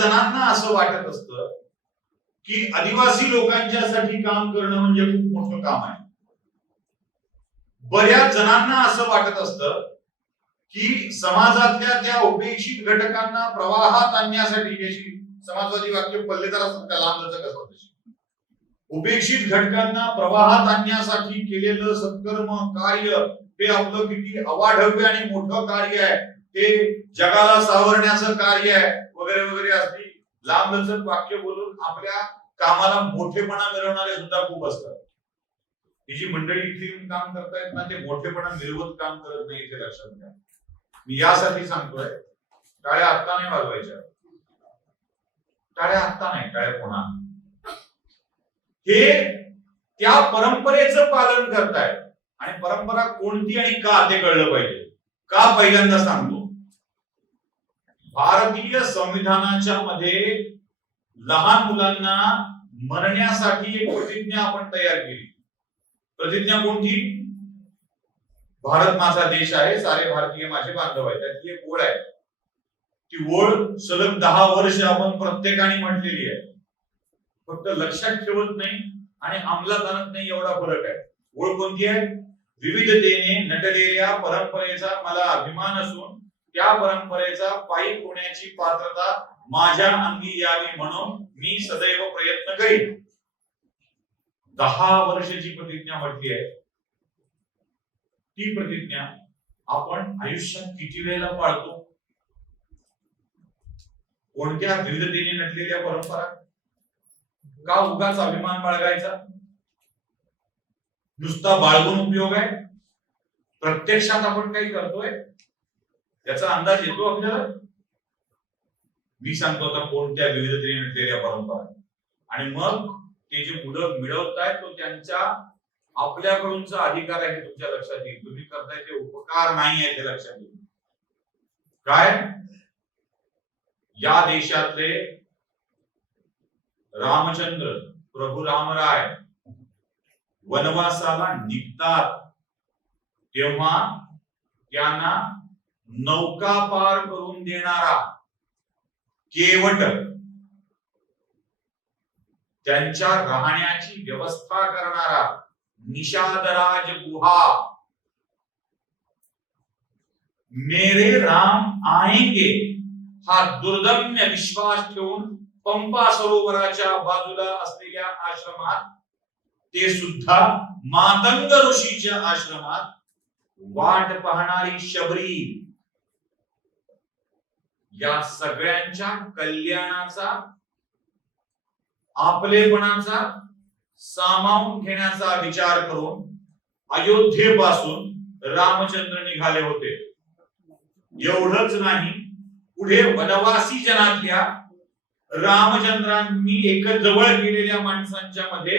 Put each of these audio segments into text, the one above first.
जणांना असं वाटत असतं की आदिवासी लोकांच्यासाठी काम करणं म्हणजे खूप मोठं काम आहे. बऱ्याच जणांना असं वाटत असतं की समाजातल्या त्या उपेक्षित घटकांना प्रवाहात आणण्यासाठी, ज्याची समाजवादी वाक्य पल्लेदार असतात त्या लांबच कसं तशी, उपेक्षित घटकांना प्रवाहात आणण्यासाठी केलेलं सत्कर्म कार्य हे आपलं किती अवाढव्य आणि मोठं कार्य आहे, हे जगाला सावरण्याचं कार्य आहे वगैरे वगैरे असली लांबलचक वाक्य बोलून आपल्या कामाला मोठेपणा मिळवणारे सुद्धा खूप असतात. ही जी मंडळी इथे काम करतायत ना, ते मोठेपणा मिळवत काम करत नाही, हे लक्षात घ्या. मी यासाठी सांगतोय, टाळ्या आत्ता नाही वाजवायच्या, टाळ्या आत्ता नाही, टाळ्या पुन्हा. हे त्या परंपरेचं पालन करतायत आणि परंपरा कोणती आणि का ते कळलं पाहिजे. का पहिल्यांदा सांगतो, भारतीय संविधानाच्या मध्ये लहान मुलांना मरण्यासाठी एक प्रतिज्ञा आपण तयार केली. प्रतिज्ञा कोणती? भारत माझा देश आहे, सारे भारतीय माझे बांधव आहेत, त्यातली एक ओळ आहे. ती ओळ सलग 10 वर्ष आपण प्रत्येकाने म्हटलेली आहे, फक्त लक्षात ठेवत नाही आणि अंमलात आणत नाही, एवढा फरक आहे. ओळ कोणती आहे? विविधतेने नटलेल्या परंपरेचा मला अभिमान असून त्या परंपरेचा पायी होण्याची पात्रता माझ्या अंगी यावी म्हणून मी सदैव प्रयत्न करीन. 10 वर्षाची प्रतिज्ञा म्हटली आहे. ती प्रतिज्ञा आपण आयुष्यात किती वेळेला पाळतो? कोणत्या विविधतेने नटलेल्या परंपरा? का उगाच अभिमान बाळगायचा? नुसता बाळगून उपयोग आहे? प्रत्यक्षात आपण काही करतोय याचा अंदाज येतो आपल्याला? मी सांगतो आता कोणत्या विविधतेने नटलेल्या परंपरा, आणि मग ते जे मुलं मिळवतायत तो त्यांच्या आपल्याकडूनचा अधिकार आहे, तुमच्या लक्षात येईल. तुम्ही करताय ते उपकार नाही आहे, ते लक्षात येईल. काय? या देशातले रामचंद्र प्रभू रामराय वनवासाला निघतात तेव्हा त्यांना नौका पार करून देणारा केवट, त्यांच्या राहण्याची व्यवस्था करणारा निषादराज गुहा, मेरे राम आएंगे हा दुर्दम्य विश्वास ठेवून पंपा सरोवराच्या बाजूला असलेल्या आश्रमात, ते सुद्धा मातंग ऋषीच्या आश्रमात वाट पाहणारी शबरी, या सगळ्यांच्या कल्याणाचा, आपलेपणाचा सामावून घेण्याचा विचार करून अयोध्येपासून रामचंद्र निघाले होते. एवढंच नाही, पुढे वनवासी जनातल्या रामचंद्रांनी एक जवळ केलेल्या माणसांच्या मध्ये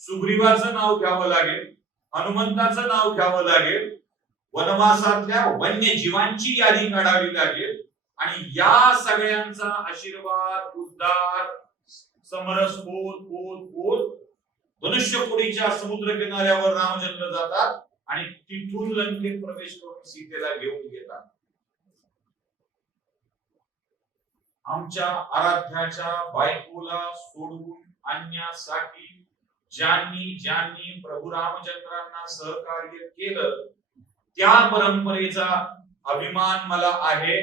सुग्रीवाचं नाव घ्यावं लागेल, हनुमंताचं नाव घ्यावं लागेल, वनवासातल्या वन्य जीवांची यादी काढावी लागेल, आणि या सगळ्यांचा आशीर्वाद, उद्धार, समरस होत होत होत धनुष्यकोडीच्या समुद्र किनाऱ्यावर रामचंद्र जातात आणि तिथून लंकेत प्रवेश करून सीतेला घेऊन येतात. आमच्या आराध्याच्या बायकोला सोडून आणण्यासाठी ज्यांनी ज्यांनी प्रभू रामचंद्रांना सहकार्य केलं, त्या परंपरेचा अभिमान मला आहे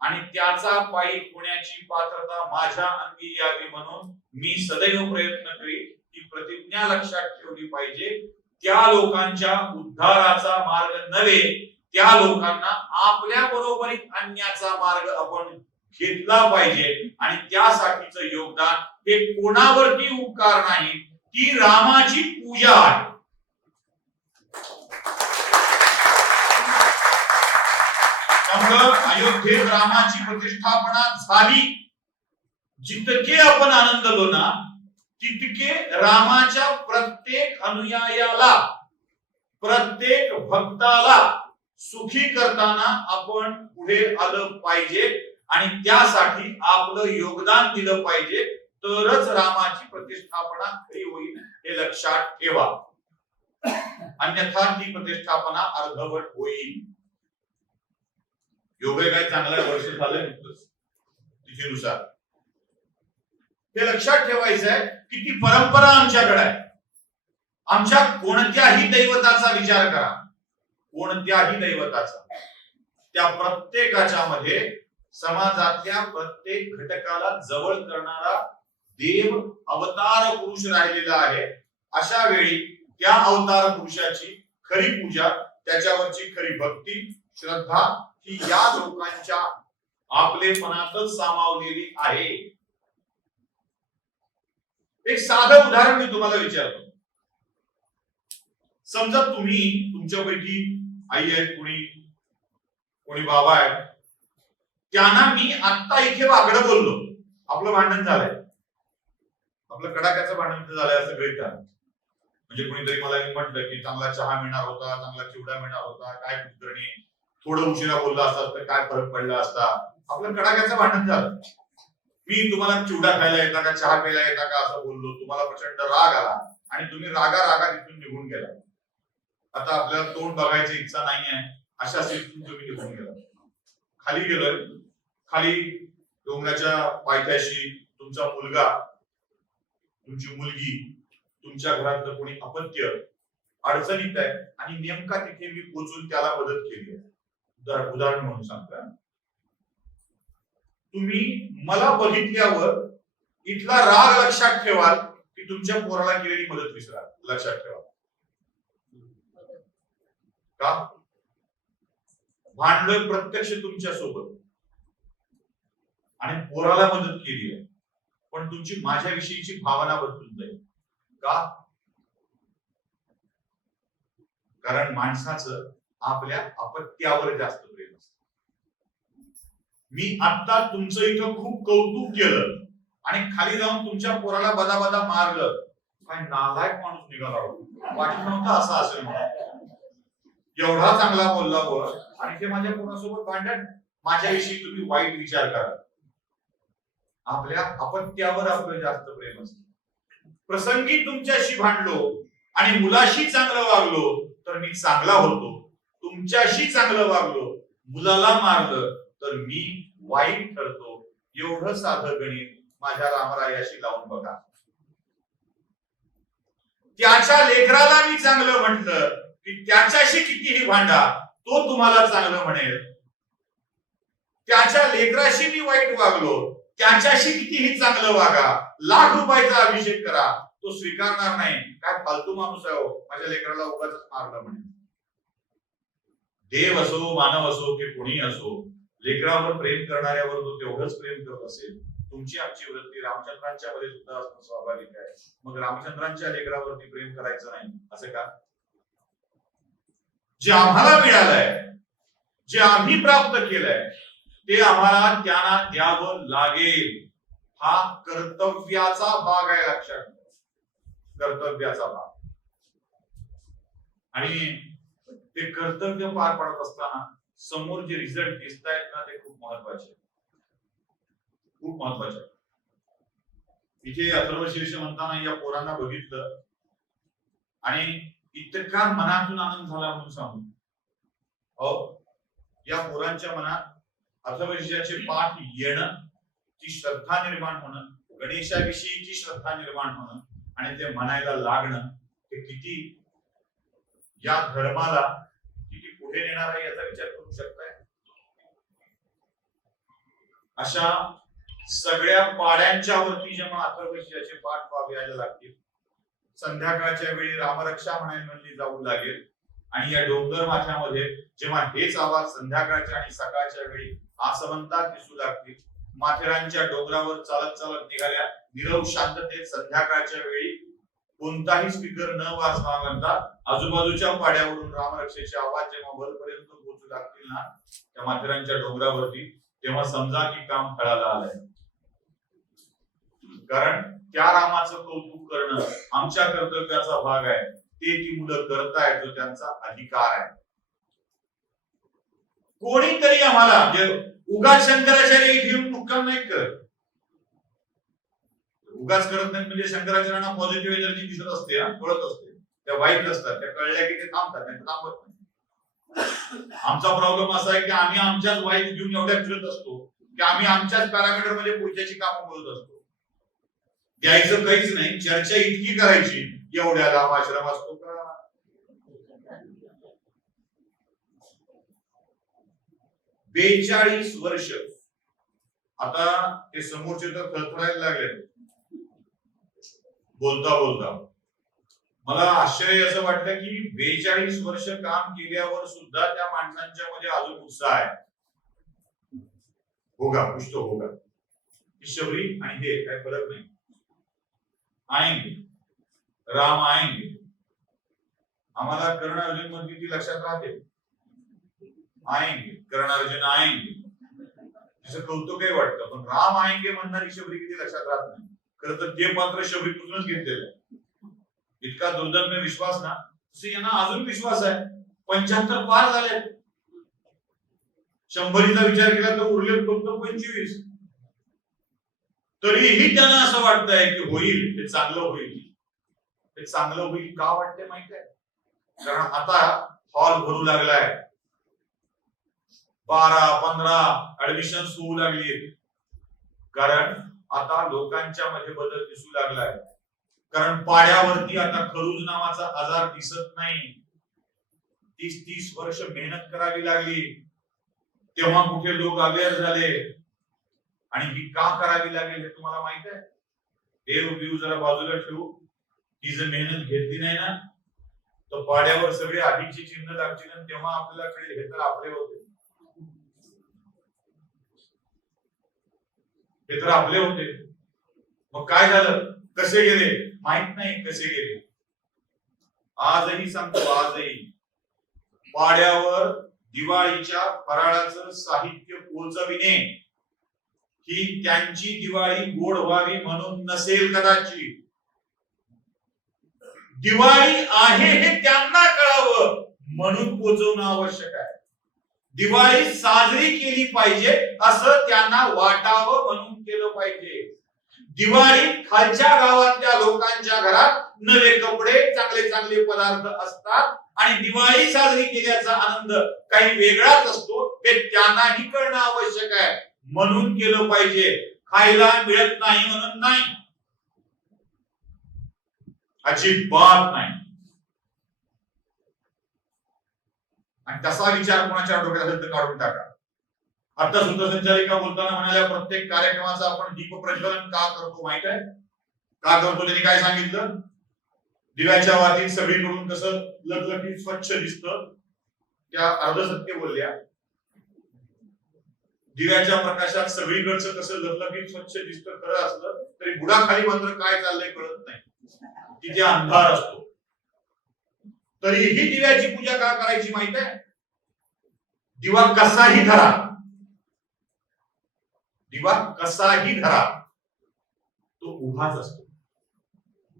आणि त्याचा पायी होण्याची पात्रता माझ्या अंगी यावी म्हणून मी सदैव प्रयत्न करीन. ती प्रतिज्ञा लक्षात ठेवली पाहिजे. त्या लोकांच्या उद्धाराचा मार्ग नव्हे, त्या लोकांना आपल्या बरोबरीत आणण्याचा मार्ग आपण घेतला पाहिजे. आणि त्यासाठीचं योगदान हे कोणावरती उपकार नाही, ती रामाची पूजा आहे. अयोध्येत रामाची प्रतिष्ठापना झाली, जितके आपण आनंदलो ना, तितके रामाच्या प्रत्येक अनुयायाला, प्रत्येक भक्ताला सुखी करताना आपण पुढे आलं पाहिजे आणि त्यासाठी आपलं योगदान दिलं पाहिजे, तरच रामाची प्रतिष्ठापना खरी होईल, हे लक्षात ठेवा. अन्यथा ती प्रतिष्ठापना अर्धवट होईल. योगे काय चांगलं वर्ष झालं तिथेनुसार हे लक्षात ठेवायचं आहे की ती परंपरा आमच्याकडे आहे. आमच्या कोणत्याही दैवताचा विचार करा, कोणत्याही दैवताचा, त्या प्रत्येकाच्या मध्ये समाजातल्या प्रत्येक घटकाला जवळ करणारा देव अवतार पुरुष राहिलेला आहे. अशा वेळी त्या अवतार पुरुषाची खरी पूजा, त्याच्यावरची खरी भक्ती, श्रद्धा ही या लोकांच्या आपलेपणातच सामावलेली आहे. एक साधं उदाहरण मी तुम्हाला विचारतो. समजा तुम्ही, तुमच्यापैकी आई आहेत, कोणी बाबा आहेत, त्यांना मी आत्ता इथे वाकडं बोललो, आपलं भांडण झालंय, आपलं कडाक्याचं भांडण झालंय असं गृहीत धरा. म्हणजे कोणीतरी मला म्हटलं की चांगला चहा मिळणार होता, चांगला चिवडा मिळणार होता, काय कुठतरी थोडं उशिरा बोलला असता तर काय फरक पडला असता, आपलं कडाक्याचं भांडण झालं. मी तुम्हाला चिवडा खायला येता का, चहा प्यायला येता का असं बोललो, तुम्हाला प्रचंड राग आला आणि तुम्ही रागा तिथून निघून गेला. आता आपल्याला तोंड बघायची इच्छा नाही आहे, अशा स्थितीतून तुम्ही निघून गेला. खाली गेलोय, खाली डोंगराच्या पायथ्याशी तुमचा मुलगा, तुमची मुलगी, तुमच्या घरातलं कोणी अपत्य अडचणीत आहे आणि नेमका तिथे मी पोचून त्याला मदत केली आहे. उदाहरण म्हणून सांगता, तुम्ही मला बघितल्यावर इथला राग लक्षात ठेवाल की तुमच्या पोराला केलेली मदत विसराल? लक्षात ठेवा. का भांडलोय प्रत्यक्ष तुमच्या सोबत आणि पोराला मदत केली आहे, पण तुमची माझ्याविषयीची भावना बदलून जाईल. का? कारण माणसाचं आपल्या अपत्यावर जास्त प्रेम असतं. मी आता तुमचं इथं खूप कौतुक केलं आणि खाली जाऊन तुमच्या पोराला बदा मारलं, काय नालायक माणूस निघाला, वाटत नव्हतं असं असेल म्हणून. एवढा चांगला बोलला वर आणि ते माझ्या पोरासोबत भांडण, माझ्याविषयी तुम्ही वाईट विचार करा. आपल्या अपत्यावर आपलं जास्त प्रेम असतं. प्रसंगी तुमच्याशी भांडलो आणि मुलाशी चांगलं वागलो तर मी चांगला होतो, तुमच्याशी चांगलं वागलो, मुलाला मारलं तर मी वाईट ठरतो. एवढं साधं गणित माझ्या रामरायाशी लावून बघा. त्याच्या लेकराला मी चांगलं म्हटलं की त्याच्याशी कितीही भांडा, तो तुम्हाला चांगलं म्हणेल. त्याच्या लेकराशी मी वाईट वागलो, त्याच्याशी कितीही चांगलं वागा, ₹1,00,000 अभिषेक करा, तो स्वीकारणार नाही. काय फालतू माणूस आहे हो, माझ्या लेकराला उगाच मारलं म्हणे. देव असो, मानव असो की कोणी असो, लेकरावर प्रेम करणाऱ्यावर तो तेवढंच प्रेम करत असेल. तुमची आमची वृत्ती रामचंद्रांच्या मध्ये सुद्धा असणं स्वाभाविक आहे. मग रामचंद्रांच्या लेकरावरती प्रेम करायचं नाही असं का? जे आम्हाला मिळालंय, जे आम्ही प्राप्त केलंय, ते आम्हाला त्यांना द्यावं लागेल. हा कर्तव्याचा भाग आहे, लक्षात ठेवा. कर्तव्याचा भाग. आणि ते कर्तव्य पार पडत असताना समोर जे रिझल्ट दिसत आहेत ना, ते खूप महत्वाचे, खूप महत्वाचे. इथे अथर्वशीर्ष म्हणताना या पोरांना बघितलं आणि इतका मनातून आनंद झाला म्हणून सांगू. हो, या पोरांच्या मनात अथर्वशीर्षाचे पाठ येणं, ती श्रद्धा निर्माण होणं, गणेशाविषयीची श्रद्धा निर्माण होणं आणि ते म्हणायला लागणं, ते किती या धर्माला किती पुढे नेणार आहे याचा विचार करू शकताय. अशा सगळ्या पाड्यांच्या वरती जेव्हा अथर्वशीर्षाचे पाठ व्हायला लागतील, संध्याकाळच्या वेळी रामरक्षा म्हणली जाऊ लागेल आणि या डोंगर माथ्यामध्ये जेव्हा हेच आवाज संध्याकाळच्या आणि सकाळच्या वेळी आसमंतात दिसू लागतील, माथेरानच्या डोंगरावर चालत चालत निघाल्या नीरव शांततेत संध्याकाळच्या वेळी कोणताही स्पीकर न वाजवता आजूबाजूच्या पाड्यावरून रामरक्षेचे आवाज जेव्हा वरपर्यंत पोहोचू लागतील ना, त्या माथेरानच्या डोंगरावरती, तेव्हा समजा की काम फळाला आलंय. कारण त्या रामाचं कौतुक करणं आमच्या कर्तव्याचा भाग आहे. ते ती मुलं करतायत, जो त्यांचा अधिकार आहे. कोणीतरी आम्हाला उगाच शंकराचार्य घेऊन मुक्काम नाही करत. उगाच करत नाही म्हणजे शंकराचार्यांना पॉझिटिव्ह एनर्जी दिसत असते, कळत असते, त्या वाईट असतात, त्या कळल्या की ते थांबतात, नाही थांबत नाही. आमचा प्रॉब्लेम असा आहे की आम्ही आमच्याच वाईट घेऊन एवढ्या फिरत असतो की आम्ही आमच्याच पॅरामीटर मध्ये पुढच्याची कामं बोलत असतो. द्यायचं काहीच नाही, चर्चा इतकी करायची एवढ्या लांब आश्रम असतो का? 42 वर्ष. आता ते समोरचे तर थरथरायला लागले बोलता बोलता. मला आश्चर्य असं वाटलं की 42 वर्ष काम केल्यावर सुद्धा त्या माणसांच्या मध्ये अजून उत्साह आहे. होगा कुछ तो होगा. शबरी आणि हे काय फरक नाही. आएंगे, राम आएंगे. आम्हाला कर्ण अर्जुन मध्ये ती लक्षात राहते. आएंगे, कर्ण अर्जुन आएंगे, असं कौतुकही वाटतं. पण राम आएंगे म्हणणारी शबरी किती लक्षात राहत नाही. खरं तर ते मात्र शबरीपासूनच घेतलेलं आहे. इतका दुर्दम्य विश्वास ना, तसे यांना अजून विश्वास आहे. 75 पार झाले. 100चा विचार केला तर उरले फक्त 25. तरीही त्यांना असं वाटतंय की होईल, ते चांगलं होईल. ते चांगलं होईल का वाटतंय माहिती आहे? कारण आता हॉल भरू लागलाय. 12-15 ऍडमिशन होऊ लागली. कारण आता लोकांच्या मध्ये बदल दिसू लागलाय. कारण पाड्यावरती आता खरूज नावाचा आजार दिसत नाही. 30-30 वर्ष मेहनत करावी लागली, तेव्हा कुठे लोक अवेअर झाले. आणि ही का करावी लागेल हे तुम्हाला माहित आहे? देव बिव जरा बाजूला ठेवू. ही जर मेहनत घेतली नाही ना तर पाड्यावर सगळे आधीची चिन्ह लागतील आणि तेव्हा आपल्याला कळेल हे तर आपले होते. हे तर आपले होते. मग काय झालं, कसे गेले माहित नाही. कसे गेले आजही सांगतो. आजही पाड्यावर दिवाळीच्या फराळाचं साहित्य पोहोचविणे ही त्यांची दिवाळी गोड व्हावी म्हणून नसेल कदाचित. दिवाळी आहे हे त्यांना कळावं म्हणून पोहोचवणं आवश्यक आहे. दिवाळी साजरी केली पाहिजे असं त्यांना वाटावं म्हणून केलं पाहिजे. दिवाळीत खालच्या गावातल्या लोकांच्या घरात नवे कपडे, चांगले चांगले पदार्थ असतात आणि दिवाळी साजरी केल्याचा आनंद काही वेगळाच असतो. हे त्यांनाही कळणं आवश्यक आहे म्हणून केलं पाहिजे. खायला मिळत नाही म्हणून नाही, अजिबात नाही. आणि तसा विचार कोणाच्या डोक्यात काढून टाका. आता सूत्रसंचालिका बोलताना म्हणाल्या प्रत्येक कार्यक्रमाचा आपण दीप प्रज्वलन का करतो माहित आहे? का करतो त्यांनी काय सांगितलं? दिव्याच्या वातीत सगळीकडून कसं लखलखीत स्वच्छ दिसतं, त्या अर्धसत्य बोलल्या. दिव्याच्या प्रकाशात सगळीकडचं कसं लखलखीत स्वच्छ दिसतं खरं असलं तरी बुडाखाली मात्र काय चाललंय कळत नाही. तिथे अंधार असतो. तरीही दिव्याची पूजा का करायची माहित आहे? दिवा कसाही धरा, दिवा कसाही धरा, तो उभाच असतो.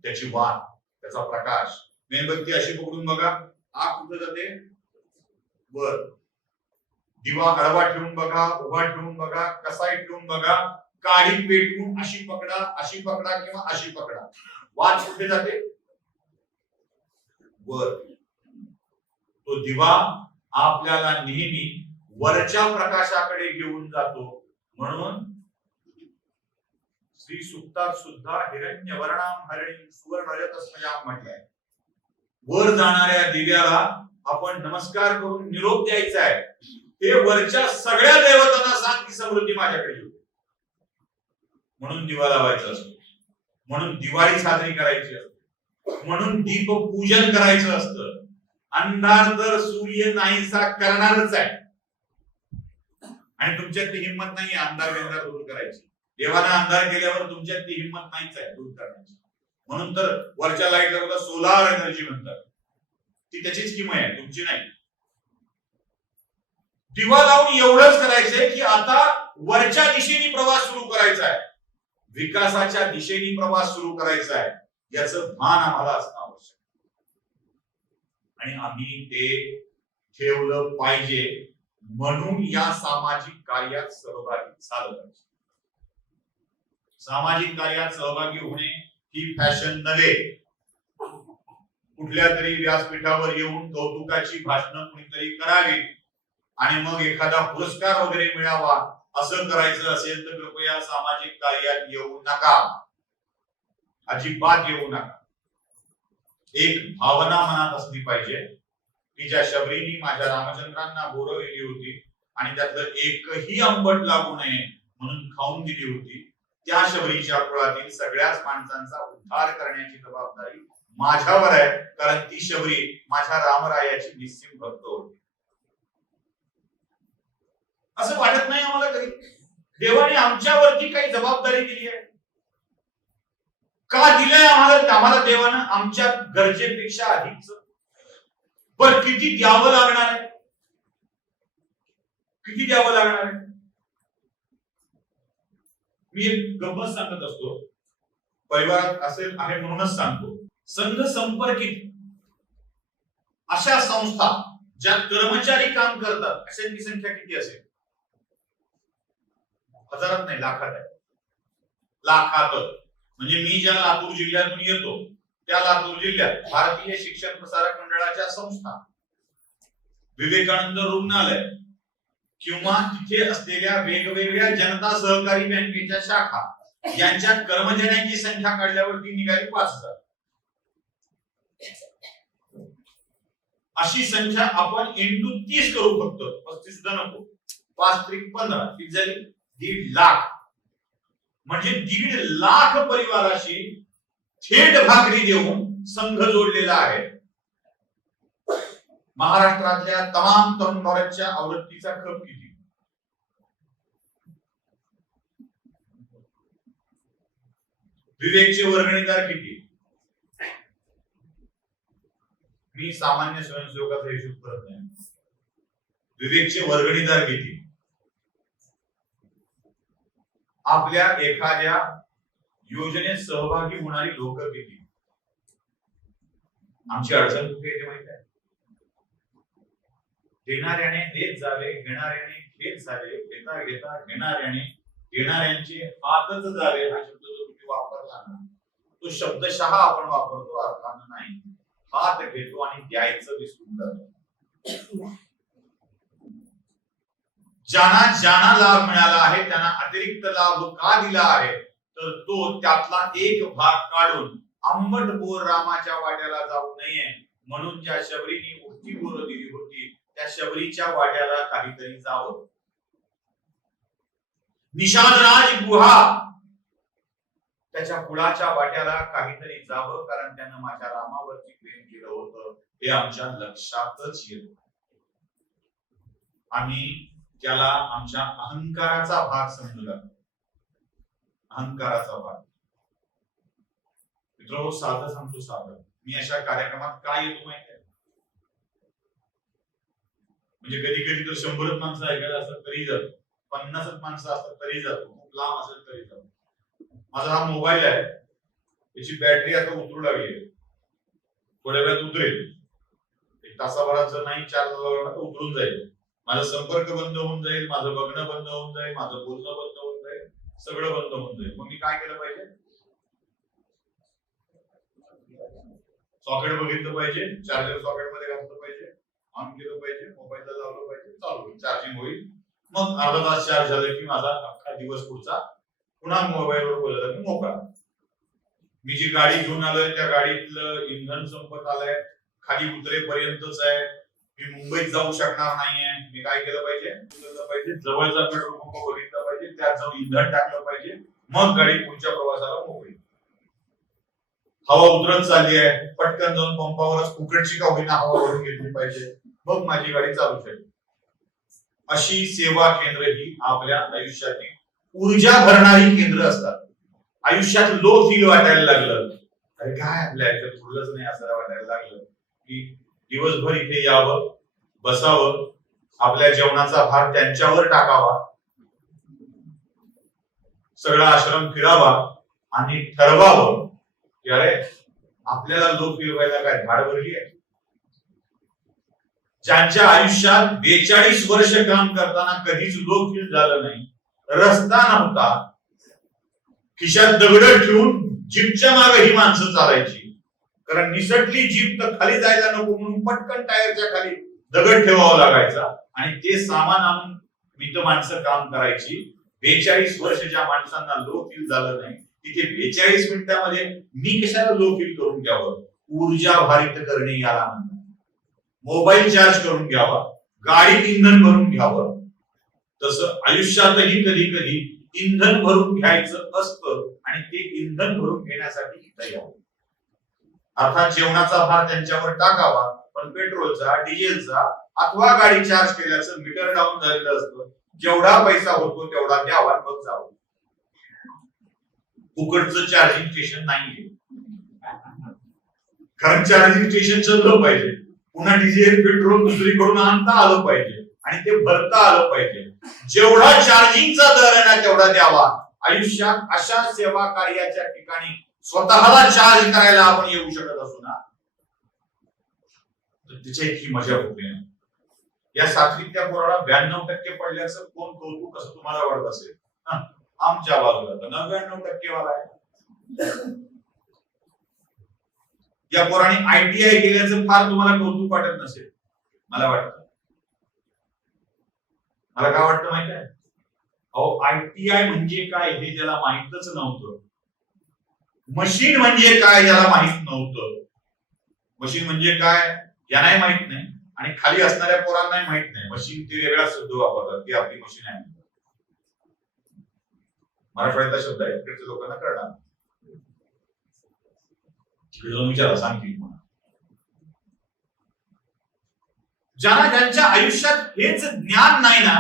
त्याची वात, त्याचा प्रकाश. मेणबत्ती अशी पकडून बघा, आग कुठे जाते? वर. दिवा आडवा ठेवून बघा, उभा ठेवून बघा, कसाही ठेवून बघा, काडी पेटवून अशी पकडा किंवा अशी पकडा, वात कुठे जाते? वर. तो दिवा आपल्याला नेहमी वरच्या प्रकाशाकडे घेऊन जातो. म्हणून श्री सुक्तात सुद्धा हिरण्य वर्णाम हरिणी सुवर्ण रजतस्मयाम म्हटलंय. वर जाणाऱ्या दिव्याला आपण नमस्कार करून निरोप द्यायचा आहे. ते वरच्या सगळ्या देवतांना सांग की समृद्धी माझ्याकडे येऊ. म्हणून दिवा लावायचा असतो, म्हणून दिवाळी साजरी करायची असते, म्हणून दीप पूजन करायचं असतं. अंधार तर सूर्य नाहीसा करणारच आहे आणि तुमच्यात ती हिंमत नाही अंधार बिंधार दूर करायची. देवाने अंधार केल्यावर तुमच्यात ती हिंमत नाहीच आहे दूर करण्याची. म्हणून तर वरच्या लाईटला सोलार एनर्जी म्हणतात. ती त्याचीच किमत आहे, तुमची नाही. दिवा लावून एवढंच करायचंय की आता वरच्या दिशेने प्रवास सुरू करायचा आहे, विकासाच्या दिशेने प्रवास सुरू करायचा आहे, याचं भान आम्हाला असणं आवश्यक आणि आम्ही ते ठेवलं पाहिजे. म्हणून या सामाजिक कार्यात सहभागी झालं पाहिजे. सामाजिक कार्यात सहभागी होणे ही फॅशन नव्हे. कुठल्या तरी व्यासपीठावर येऊन कौतुकाची भाषणं कुणीतरी करावी आणि मग एखादा पुरस्कार वगैरे मिळावा असं करायचं असेल तर कृपया सामाजिक कार्यात येऊ नका. अजिबात येऊ नका. एक भावना मनात असली पाहिजे की ज्या शबरीनी माझ्या रामचंद्रांना बोरवलेली होती आणि त्यातलं एकही आंबट लागू नये म्हणून खाऊन दिली होती, त्या शबरीच्या कुळातील सगळ्याच माणसांचा उद्धार करण्याची जबाबदारी माझ्यावर आहे, कारण ती शबरी माझ्या रामरायाची निस्सीम भक्त होती. असं वाटत नाही आम्हाला कधी देवाने आमच्यावरती काही जबाबदारी दिली आहे का? दिलंय आम्हाला देवानं आमच्या गरजेपेक्षा अधिकच. बर किती द्यावं लागणार आहे? किती द्यावं लागणार आहे? मी एक गंमत सांगत असतो, परिवारात असेल आहे म्हणूनच सांगतो. संघ संपर्कित अशा संस्था ज्या कर्मचारी काम करतात अशांची संख्या किती असेल? हजारात नाही, लाखात आहे. लाखात. म्हणजे मी ज्या लातूर जिल्ह्यातून येतो त्या लातूर जिल्ह्यात भारतीय शिक्षण प्रसारक मंडळाच्या संस्था, विवेकानंद रुग्णालय किंवा तिथे असलेल्या वेगवेगळ्या जनता सहकारी बँकेच्या शाखा यांच्या कर्मचाऱ्यांची संख्या काढल्यावरती निघाली 5000. अशी संख्या आपण इंटू 30 करू, फक्त 35 सुद्धा नको. 5 त्रिक 15 किती झाली? 1.5 लाख. म्हणजे 1.5 लाख परिवाराशी थेट भाकरी देऊन संघ जोडलेला आहे. महाराष्ट्रातल्या तमाम तरुण भारतच्या आवृत्तीचा खप किती? विवेकचे वर्गणीदार किती? मी सामान्य स्वयंसेवकाचा हिशोब करत नाही. विवेकचे वर्गणीदार किती? आपल्या एखाद्या योजनेत सहभागी होणारी लोक किती? आमची अडचण कुठे येते माहिती आहे? देणाऱ्याने देत जावे, घेणाऱ्याने घेत जावे, घेता घेता घेणाऱ्याने घेणाऱ्यांचे हातच जावे हा शब्द जो तुम्ही वापरला ना, तो शब्दशः आपण वापरतो, अर्थानं नाही. हात घेतो आणि द्यायचं विसरून जातो. ज्यांना लाभ मिळाला आहे त्यांना अतिरिक्त लाभ का दिला आहे? तर तो त्यातला एक भाग काढून आंबट बोर रामाच्या वाट्याला जाऊ नये म्हणून ज्या शबरीने उठती बोर दिली होती त्या शबरीच्या वाट्याला काहीतरी जावं. निषादराज गुहा त्याच्या कुळाच्या वाट्याला काहीतरी जावं, कारण त्यानं माझ्या रामावरती प्रेम केलं होतं हे आमच्या लक्षातच येत. आम्ही त्याला आमच्या अहंकाराचा भाग समजला. अहंकाराचा भाग. मित्र साधं सांगतो, साधं. मी अशा कार्यक्रमात काय येतो माहिती आहे? म्हणजे कधी कधी तर 100 माणसं ऐकायला असतात तरी जातो, 50 माणसं असतात तरी जातो, खूप लांब असेल तरी जातो. माझा हा मोबाईल आहे, त्याची बॅटरी आता उतरू लागली, थोड्या वेळात उतरेल. 1 तासाभरात जर नाही चार्ज लावला तर उतरून जाईल. माझा संपर्क बंद होऊन जाईल, माझं बघणं बंद होऊन जाईल, माझं बोलणं बंद होऊन जाईल, सगळं बंद होऊन जाईल. मग मी काय केलं पाहिजे? सॉकेट बघितलं पाहिजे, चार्जर सॉकेट मध्ये घातलं पाहिजे, ऑन केलं पाहिजे, मोबाईलला लावलं पाहिजे, चालू होईल, चार्जिंग होईल. मग अर्धा तास चार्ज झालं की माझा अख्खा दिवस पुढचा पुन्हा मोबाईलवर बोलला की मोकळा. मी जी गाडी घेऊन आलोय त्या गाडीतलं इंधन संपत आलंय, खाली उतरेपर्यंतच आहे, मी मुंबईत जाऊ शकणार नाहीये. मी काय केलं पाहिजे? जवळचा पेट्रोल पंप बघितला पाहिजे, त्यात जाऊन इंधन टाकलं पाहिजे, मग गाडी पुढच्या प्रवासाला मोकळी. हवा उतरत चालली आहे, पटकन जाऊन पंपावरच फुकटची का होईना हवा भरून घेतली पाहिजे, मग माझी गाडी चालू शकेल. अशी सेवा केंद्र ही आपल्या आयुष्यातील ऊर्जा भरणारी केंद्र असतात. आयुष्यात लो फील वाटायला लागलं, अरे काय आपल्या आयुष्यात फुलच नाही असं वाटायला लागलं की दिवसभर इथे यावं, बसावं, आपल्या जेवणाचा भार त्यांच्यावर टाकावा, सगळा आश्रम फिरावा आणि ठरवावं की अरे आपल्याला लो फील व्हायला काय धाड भरली आहे? ज्यांच्या आयुष्यात 42 वर्ष काम करताना कधीच लो फील झालं नाही, रस्ता नव्हता, खिशात दगड ठेवून जीपच्या मागे ही माणसं चालायची, कारण निसटली जीप तर खाली जायला नको म्हणून पटकन टायरच्या खाली दगड ठेवावा लागायचा आणि ते सामान आणून मित्र माणसं काम करायची. 42 वर्ष ज्या माणसांना लो फील झालं नाही इथे 42 मिनिटांमध्ये मी कशाला लो फील करून घ्यावं? ऊर्जा भारित करणे याला म्हणतात. मोबाईल चार्ज करून घ्यावा, गाडीत इंधन भरून घ्यावं, तसं आयुष्यातही कधी कधी इंधन भरून घ्यायचं असतं आणि ते इंधन भरून घेण्यासाठी इथं यावं. अर्थात जेवणाचा भार त्यांच्यावर टाकावा, पण पेट्रोलचा, डिझेलचा अथवा गाडी चार्ज केल्याचं मीटर डाऊन झालेलं असतं. जेवढा पैसा होतो तेवढा द्यावा, मग जावं. फुकटचं चार्जिंग स्टेशन नाहीये, कारण चार्जिंग स्टेशन चाललं पाहिजे, पुन्हा डिझेल पेट्रोल दुसरीकडून आणता आलं पाहिजे आणि ते भरता आलं पाहिजे. जेवढा चार्जिंगचा दर आहे ना तेवढा द्यावा. आयुष्यात अशा सेवा कार्याच्या ठिकाणी स्वतःला चार्ज करायला आपण येऊ शकत असू ना, तर तिच्या इतकी मजा होते. या सातवीत त्या पोराला 92% पडल्याचं कोण कौतुक असं तुम्हाला वाटत असेल? आमच्या बाजूला तर 99% वाला आहे. या पोराने ITI केल्याचं फार तुम्हाला कौतुक वाटत नसेल, मला वाटतं. मला काय वाटतं माहिती आहे? अहो, ITI म्हणजे काय हे ज्याला माहितच नव्हतं, मशीन म्हणजे काय ज्याला माहित नव्हतं, मशीन म्हणजे काय यांनाही माहित नाही आणि खाली असणाऱ्या पोरांनाही माहित नाही. मशीन ते वेगळा शब्द वापरतात, ती आपली मशीन आहे. मराठवाड्याचा शब्द आहे, इकडच्या लोकांना कळणार. तिकडे जाऊन विचारा, सांगतील मला. ज्यांच्या आयुष्यात हेच ज्ञान नाही ना,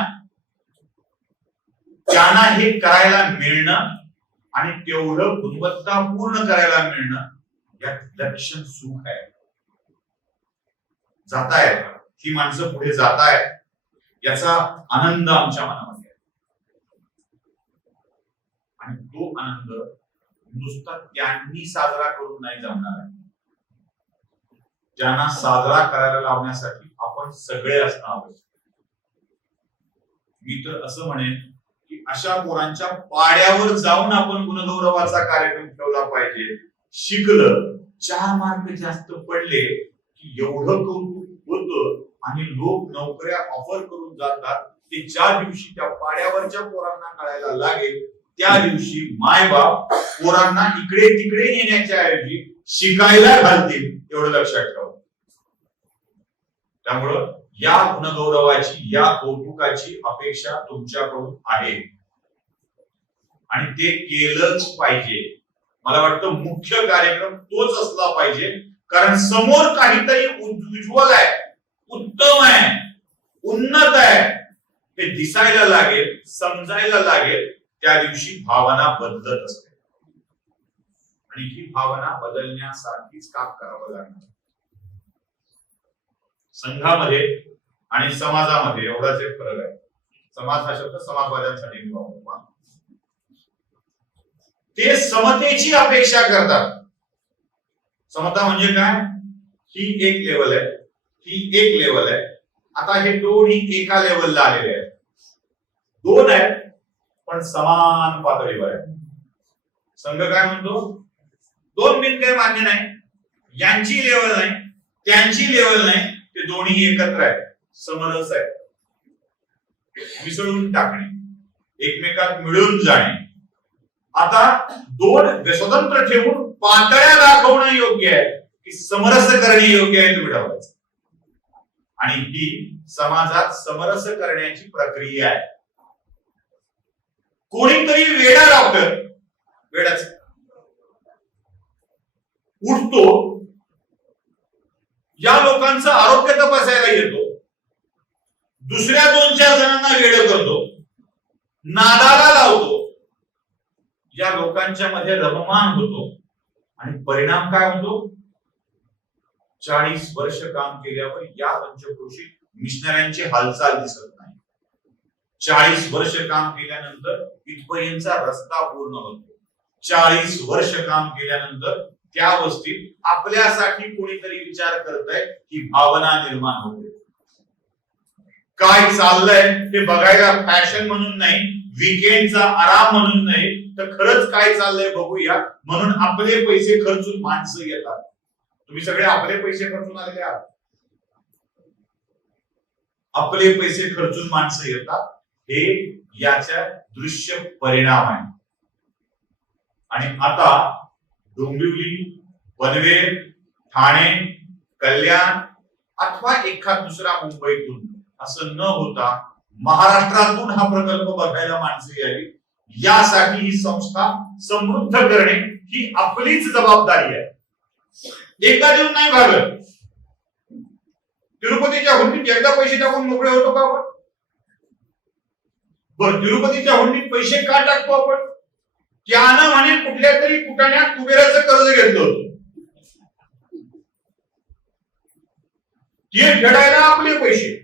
त्यांना हे करायला मिळणं आणि तेवढं गुणवत्तापूर्ण करायला मिळणं यात लक्षण सुख आहे. जातायत ही माणसं, पुढे जातायत याचा आनंद आमच्या मनामध्ये आहे. आणि तो आनंद नुसता त्यांनी साजरा करून नाही जमणार आहे. त्यांना साजरा करायला लावण्यासाठी आपण सगळे असणं आवश्यक. मी तर असं म्हणेन की अशा पोरांच्या पाड्यावर जाऊन आपण गुणगौरवाचा कार्यक्रम ठेवला पाहिजे. शिकलं, 4 मार्क जास्त पडले की एवढं कौतुक होतं आणि लोक नोकऱ्या ऑफर करून जातात. ते ज्या दिवशी त्या पाड्यावरच्या पोरांना कळायला लागेल त्या दिवशी मायबाप पोरांना इकडे तिकडे नेण्याच्या ऐवजी शिकायला घालतील, एवढं लक्षात ठेवा. त्यामुळं या गुणगौरवाची, या कौतुकाची अपेक्षा तुमच्याकडून आहे आणि ते केलंच पाहिजे. मला वाटतं मुख्य कार्यक्रम तोच असला पाहिजे, कारण समोर काहीतरी उज्ज्वल आहे, उत्तम आहे, उन्नत आहे हे दिसायला लागेल, समजायला लागेल. त्या दिवशी भावना बदलत असते आणि ही भावना बदलण्यासाठीच काम करावं लागणार. संघामध्ये आणि समाजामध्ये एवढाच एक फरक आहे. समाज हा शब्द समाजवाद्यांसाठी वापरतो. ते समतेची अपेक्षा करतात. समता म्हणजे काय? ही एक लेवल आहे, ही एक लेवल आहे. आता हे दोन्ही एका लेवलला आलेले आहेत. 2 आहेत पण समान पातळीवर आहे. संघ काय म्हणतो? 2 बिन काही मान्य नाही, यांची लेवल नाही त्यांची लेवल नाही, ते दोन्ही एकत्र आहेत, समरस आहे. मिसळून टाकणे, एकमेकात मिळून जाणे. आता 2 स्वतंत्र ठेवून पातळ्या दाखवणं योग्य आहे की समरस करणे योग्य आहे, तुम्ही ठरवायचं. आणि ही समाजात समरस करण्याची प्रक्रिया आहे. कोणीतरी वेडा डॉक्टर, वेडाच उठतो, या लोकांचं आरोग्य तपासायला येतो, दुसऱ्या 2-4 जणांना वेड करतो, नादाला लावतो, या लोकांच्या मध्ये रममान होतो आणि परिणाम काय होतो? 40 वर्ष काम केल्यावर या पंचक्रोशीत मिशनऱ्यांची हालचाल दिसत नाही. 40 वर्ष काम केल्यानंतर इथपर्यंतचा रस्ता पूर्ण होतो. 40 वर्ष काम केल्यानंतर त्या वस्तीत आपल्यासाठी कोणीतरी विचार करतंय ही भावना निर्माण होते. काय चाललंय हे बघायला फॅशन म्हणून नाही, वीकेंडचा आराम म्हणून नाही, तर खरंच काय चाललंय बघूया म्हणून आपले पैसे खर्चून माणसं येतात. तुम्ही सगळे आपले पैसे खर्चून आलेले आहात. आपले पैसे खर्चून माणसं येतात, हे याचा दृश्य परिणाम आहे. आणि आता डोंबिवली, पनवेल, ठाणे, कल्याण अथवा एखाद दुसरा मुंबईतून असं न होता महाराष्ट्रातून हा प्रकल्प बघायला माणसे यावी, यासाठी ही संस्था समृद्ध करणे ही आपलीच जबाबदारी आहे. एकदा देऊन नाही भागत. तिरुपतीच्या हुंडीत एकदा पैसे टाकून मोकळे होतो का आपण? बर, तिरुपतीच्या हुंडीत पैसे का टाकतो आपण? त्यानं म्हणे कुठल्या तरी कुटाण्यात कुबेराचं कर्ज घेतलं होतं, ते फेडायला आपले पैसे.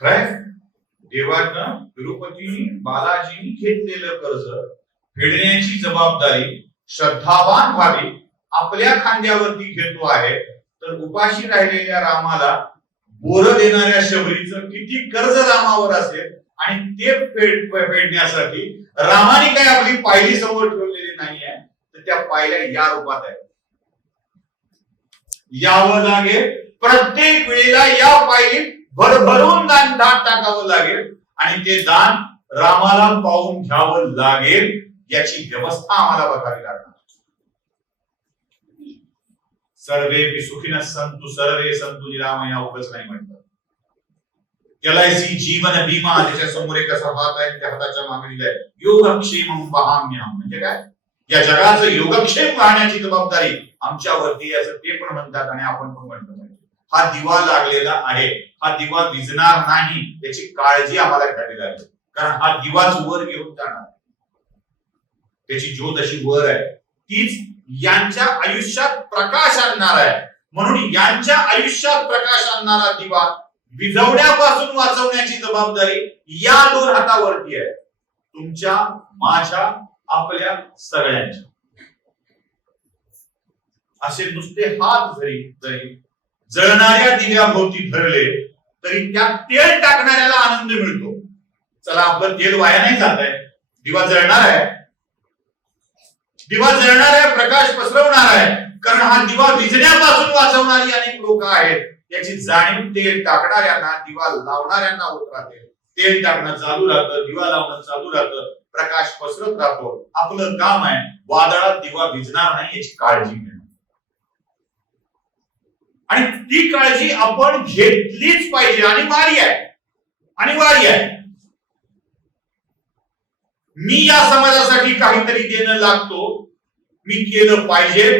खरंय, देवानं तिरुपती बालाजीने घेतलेलं कर्ज फेडण्याची जबाबदारी श्रद्धावान भावी आपल्या खांद्यावरती घेतो आहे. तर उपाशी राहिलेल्या रामाला बोर देणाऱ्या शबरीचं किती कर्ज रामावर असेल आणि ते फेडण्यासाठी रामाने काय आपली पायली समोर ठेवलेली नाहीये, तर त्या पायल्या या रूपात आहेत. यावं लागेल प्रत्येक वेळेला, या पायलीत भरभरून दान टाकावं लागेल आणि ते दान रामाला पाहून घ्यावं लागेल. याची व्यवस्था आम्हाला बघावी लागणार. सर्वे सुखिनः सन्तु सर्वे सन्तु निरामया उगाच नाही म्हणतात. LIC जीवन बीमा, त्याच्या समोर एक असा हात आहे, त्या हाताच्या मागे लिहिलंय योगक्षेमं वहाम्यहम्. म्हणजे काय? या जगाचं योगक्षेम वाहण्याची जबाबदारी आमच्यावरती, असं ते पण म्हणतात आणि आपण पण म्हणतो. हा दिवा लागलेला आहे, हा दिवा विझणार नाही याची काळजी आम्हाला घ्यावी लागेल. कारण हा दिवाच वर घेऊन जाणार, त्याची ज्योत अशी वर आहे, तीच यांच्या आयुष्यात प्रकाश आणणार आहे. म्हणून यांच्या आयुष्यात प्रकाश आणणारा दिवा विझवण्यापासून वाचवण्याची जबाबदारी या दोन हातावरती आहे, तुमच्या, माझ्या, आपल्या सगळ्यांच्या. असे नुसते हात जरी जळणाऱ्या दिव्याभोवती धरले तरी त्यात तेल टाकणाऱ्याला आनंद मिळतो. चला, आपलं तेल वाया नाही जात आहे, दिवा जळणार आहे, दिवा जळणार आहे, प्रकाश पसरवणार आहे. कारण हा दिवा विझण्यापासून वाचवणारी अनेक लोक आहेत, याची जाणीव तेल टाकणाऱ्यांना, दिवा लावणाऱ्यांना होत राहते. तेल टाकणं चालू राहतं, दिवा लावणं चालू राहतं, प्रकाश पसरत राहतो. आपलं काम आहे वादळात दिवा विझणार नाही याची काळजी घेणं, आणि ती काळजी आपण घेतलीच पाहिजे. अनिवार्य आहे. मी या समाजासाठी काहीतरी देणं लागतो, मी केलं पाहिजे,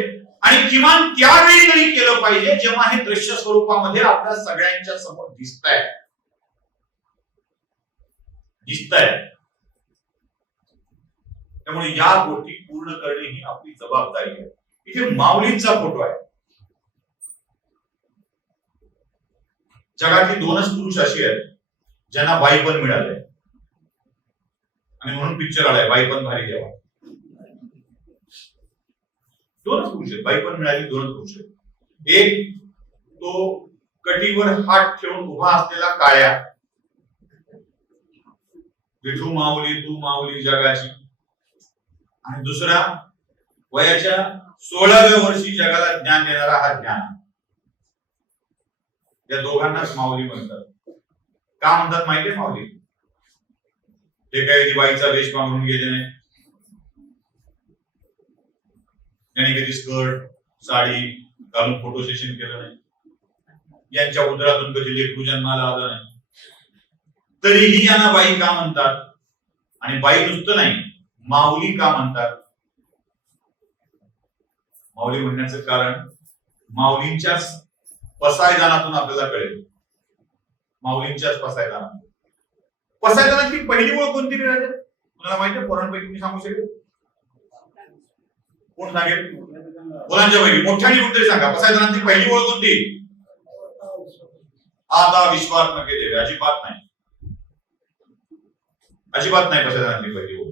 आणि किमान त्यावेळी तरी केलं पाहिजे जेव्हा हे दृश्य स्वरूपामध्ये आपल्या सगळ्यांच्या समोर दिसतंय. त्यामुळे या गोष्टी पूर्ण करणे ही आपली जबाबदारी आहे. इथे माऊलींचा फोटो आहे. जगातली दोनच पुरुष अशी आहेत ज्यांना बाईपण मिळालंय, आणि म्हणून पिक्चर आलाय बाईपण भारी देवा. दोनच पुरुष आहेत, बाईपण मिळाली दोनच पुरुष आहेत. एक तो कटीवर हात ठेवून उभा असलेला काळ्या, विठू माऊली तू माऊली जगाची, आणि दुसरा वयाच्या 16व्या वर्षी जगाला ज्ञान देणारा हा ज्ञान. या दोघांनाच माऊली म्हणतात. का म्हणतात माहितीये माऊली? ते काही दिवाळीचा वेश पांघरून गेले नाही, त्यांनी कधी स्कर्ट साडी घालून फोटो सेशन केलं नाही, यांच्या उदरातून कधी लेकरू जन्माला आलं नाही, तरीही यांना बाई का म्हणतात? आणि बाई नुसतं नाही, माऊली का म्हणतात? माऊली म्हणण्याचं कारण माऊलींच्याच पसायदानातून आपल्याला कळेल. माऊलींच्याच पसायदानातली पहिली ओळ कोणती राजा? तुम्हाला माहिती आहे? पोरांपैकी तुम्ही सांगू शकेल? कोण सांगेल? पोरांच्या पैकी मोठ्याने कोणतरी सांगा. पसायदानातली पहिली ओळ कोणती? आता विश्वास नके देवे. अजिबात नाही, अजिबात नाही. पसायदानातली पहिली ओळ,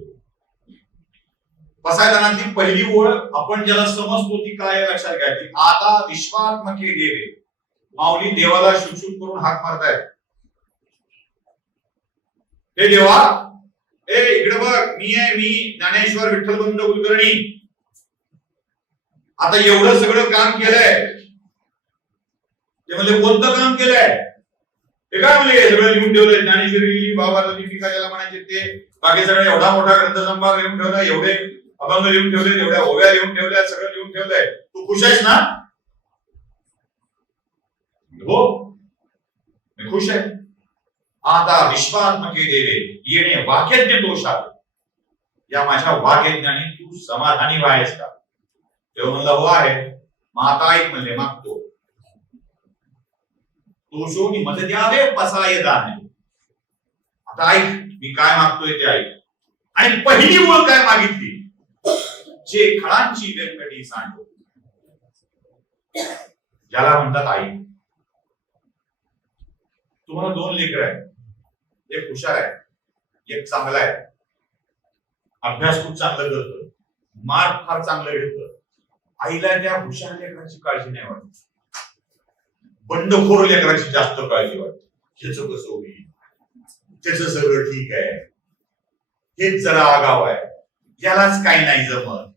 पसायदानातली पहिली ओळ आपण ज्याला समजतो ती काय लक्षात घ्यायची. आता विश्वात्मके देवे. माऊली देवाला शुकशुक करून हाक मारतायत. हे देवा, ए इकडे बघ, मी आहे, मी ज्ञानेश्वर विठ्ठलबंत कुलकर्णी. आता एवढं सगळं काम केलंय. ते म्हणजे कोणतं काम केलंय? हे काय म्हणले सगळं लिहून ठेवलंय, ज्ञानेश्वरी लिहिली, भावार्थ दीपिका ज्याला म्हणायचे ते, बाकी सगळं एवढा मोठा ग्रंथसंभार लिहून ठेवला, एवढे अभंग लिहून ठेवले, एवढ्या ओव्या लिहून ठेवल्या, सगळं लिहून ठेवलंय, तू खुश आहेस ना? हो मी खुश आहे. आता विश्वात्मके देवे येणे वाक्यज्ञ दोषात, या माझ्या वाक्यज्ञाने तू समाधानी व्हायस का? देव म्हणला हो आहे. मग आता ऐक म्हणले मागतो, दोषोनी मत द्यावे पसाय दाने. आता ऐक मी काय मागतोय ते ऐक. आणि पहिली ओळ काय मागितली? जे खळांची व्यंकटी सांडो, ज्याला म्हणतात आई. तुम्हाला दोन लेकर आहेत, एक हुशार आहे, एक चांगला आहे, अभ्यास खूप चांगला करतो, मार्क फार चांगलं घेतं. आईला त्या हुशार लेकराची काळजी नाही वाटत, बंडखोर लेकराची जास्त काळजी वाटते. ह्याचं कसं होईल, त्याचं सगळं ठीक आहे, हेच जरा आगाव आहे, यालाच काही नाही जमत.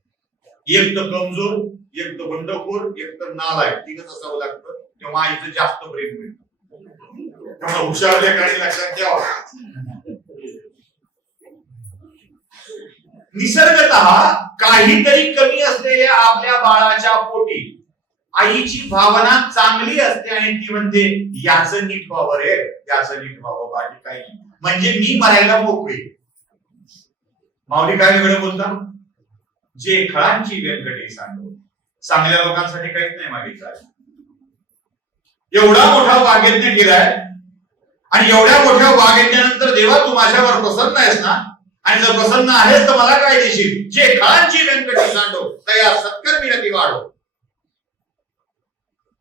एक तर कमजोर, एक तर बंडखोर, एक तर नालायक, तिघच असावं लागतं, तेव्हा आईचं जास्त प्रेम मिळतं. त्यामुळे हुशार लेकरांनी लक्षात ठेवा, निसर्गतः काहीतरी कमी असलेल्या आपल्या बाळाच्या पोटी आईची भावना चांगली असते आणि ती म्हणते याचं नीट व्हावं रे, याचं नीट व्हावं, बाकी काही नाही, म्हणजे मी मरायला मोकळी. माऊली काय वेगळं बोलता? जे खळांची व्यंकटी सांडो, चांगल्या लोकांसाठी काहीच नाही मागितलं. एवढा मोठा वाग्यज्ञ केलाय आणि एवढ्या मोठ्या वाग्यज्ञानंतर देवा तू माझ्यावर प्रसन्न आहेस ना, आणि जर प्रसन्न आहेस तर मला काय देशील? जे खळांची व्यंकटी सांडो तया सत्कर्मी रती वाढो.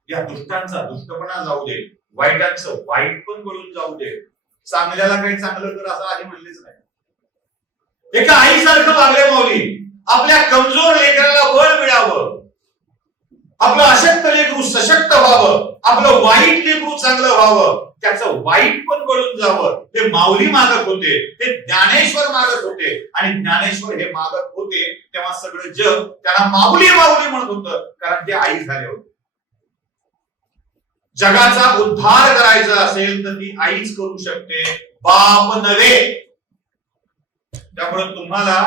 या दुष्टांचा दुष्टपणा जाऊ दे, वाईटांचं वाईट पण गळून जाऊ दे, चांगल्याला काही चांगलं कर असं आधी म्हणलेच नाही. एका आईसारखं वागले माऊली, आपल्या कमजोर लेकराला बळ मिळावं, आपलं अशक्त लेकरू सशक्त व्हावं, आपलं वाईट लेकरू चांगलं व्हावं, त्याचं वाईट पण गळून जावं, हे माऊली मागत होते, हे ज्ञानेश्वर मागत होते. आणि ज्ञानेश्वर हे मागत होते तेव्हा सगळं जग त्यांना माऊली माऊली म्हणत होतं, कारण ते आई झाले होते. जगाचा उद्धार करायचा असेल तर ती आईच करू शकते, बाप नव्हे. त्यामुळे तुम्हाला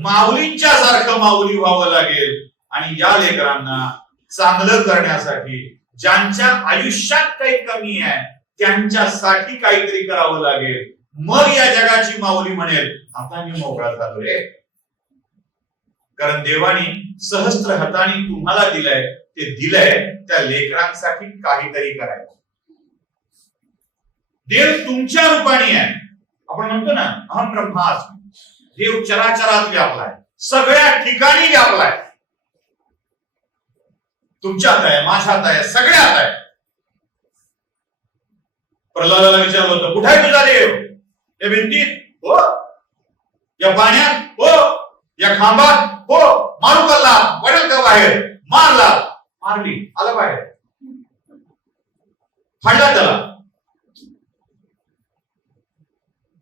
माऊलींच्या सारखं माऊली व्हावं लागेल. आणि या लेकरांना चांगलं करण्यासाठी ज्यांच्या आयुष्यात काही कमी आहे त्यांच्यासाठी काहीतरी करावं लागेल. मग या जगाची माऊली म्हणेल आता मी मोकळा झालो रे. कारण देवाने सहस्त्र हाताने तुम्हाला दिलंय, ते दिलंय त्या लेकरांसाठी काहीतरी करायचं. देव तुमच्या रूपाने आहे. आपण म्हणतो ना अहम ब्रह्मास्मी, देव चराचरात व्यापलाय, सगळ्या ठिकाणी व्यापलाय. तुमच्यात आहे, माझ्यात आहे, सगळ्यात आहे. प्रल्हादाला विचारलं होतं कुठे आहे तुझा देव? या भिंतीत हो, या पाण्यात हो, या खांबात हो, मारू कल्ला, पडेल का बाहेर? मारला, मारली, आला बाहेर, फाडला त्याला.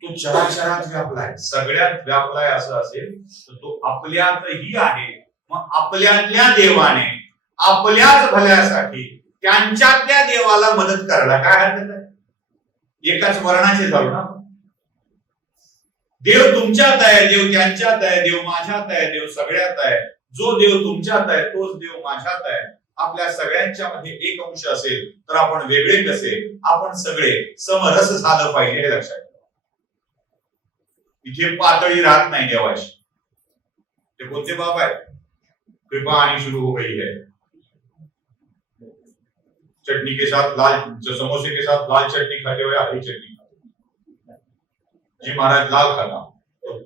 तो चराचरात व्यापलाय, सगळ्यात व्यापलाय असं असेल तर तो आपल्यातही आहे. मग आपल्यातल्या देवाने आपल्याच भल्यासाठी त्यांच्यातल्या देवाला मदत करायला काय हरकत आहे? एकाच वर्णाचे झालो ना. देव तुमच्यात आहे, देव त्यांच्यात आहे, देव माझ्यात आहे, देव सगळ्यात आहे. जो देव तुमच्यात आहे तोच देव माझ्यात आहे. आपल्या सगळ्यांच्या मध्ये एक अंश असेल तर आपण वेगळे कसे? आपण सगळे समरस झालं पाहिजे हे लक्षात ठेवा. इथे पातळी राहत नाही देवाची. ते कोणते बाप आहेत? कृपा आणि शुरू हो गई है, चटनी के साथ लाल, जो समोसे के साथ लाल चटनी खाते हुए हरी चटनी खाते. जी महाराज लाल खाना, तो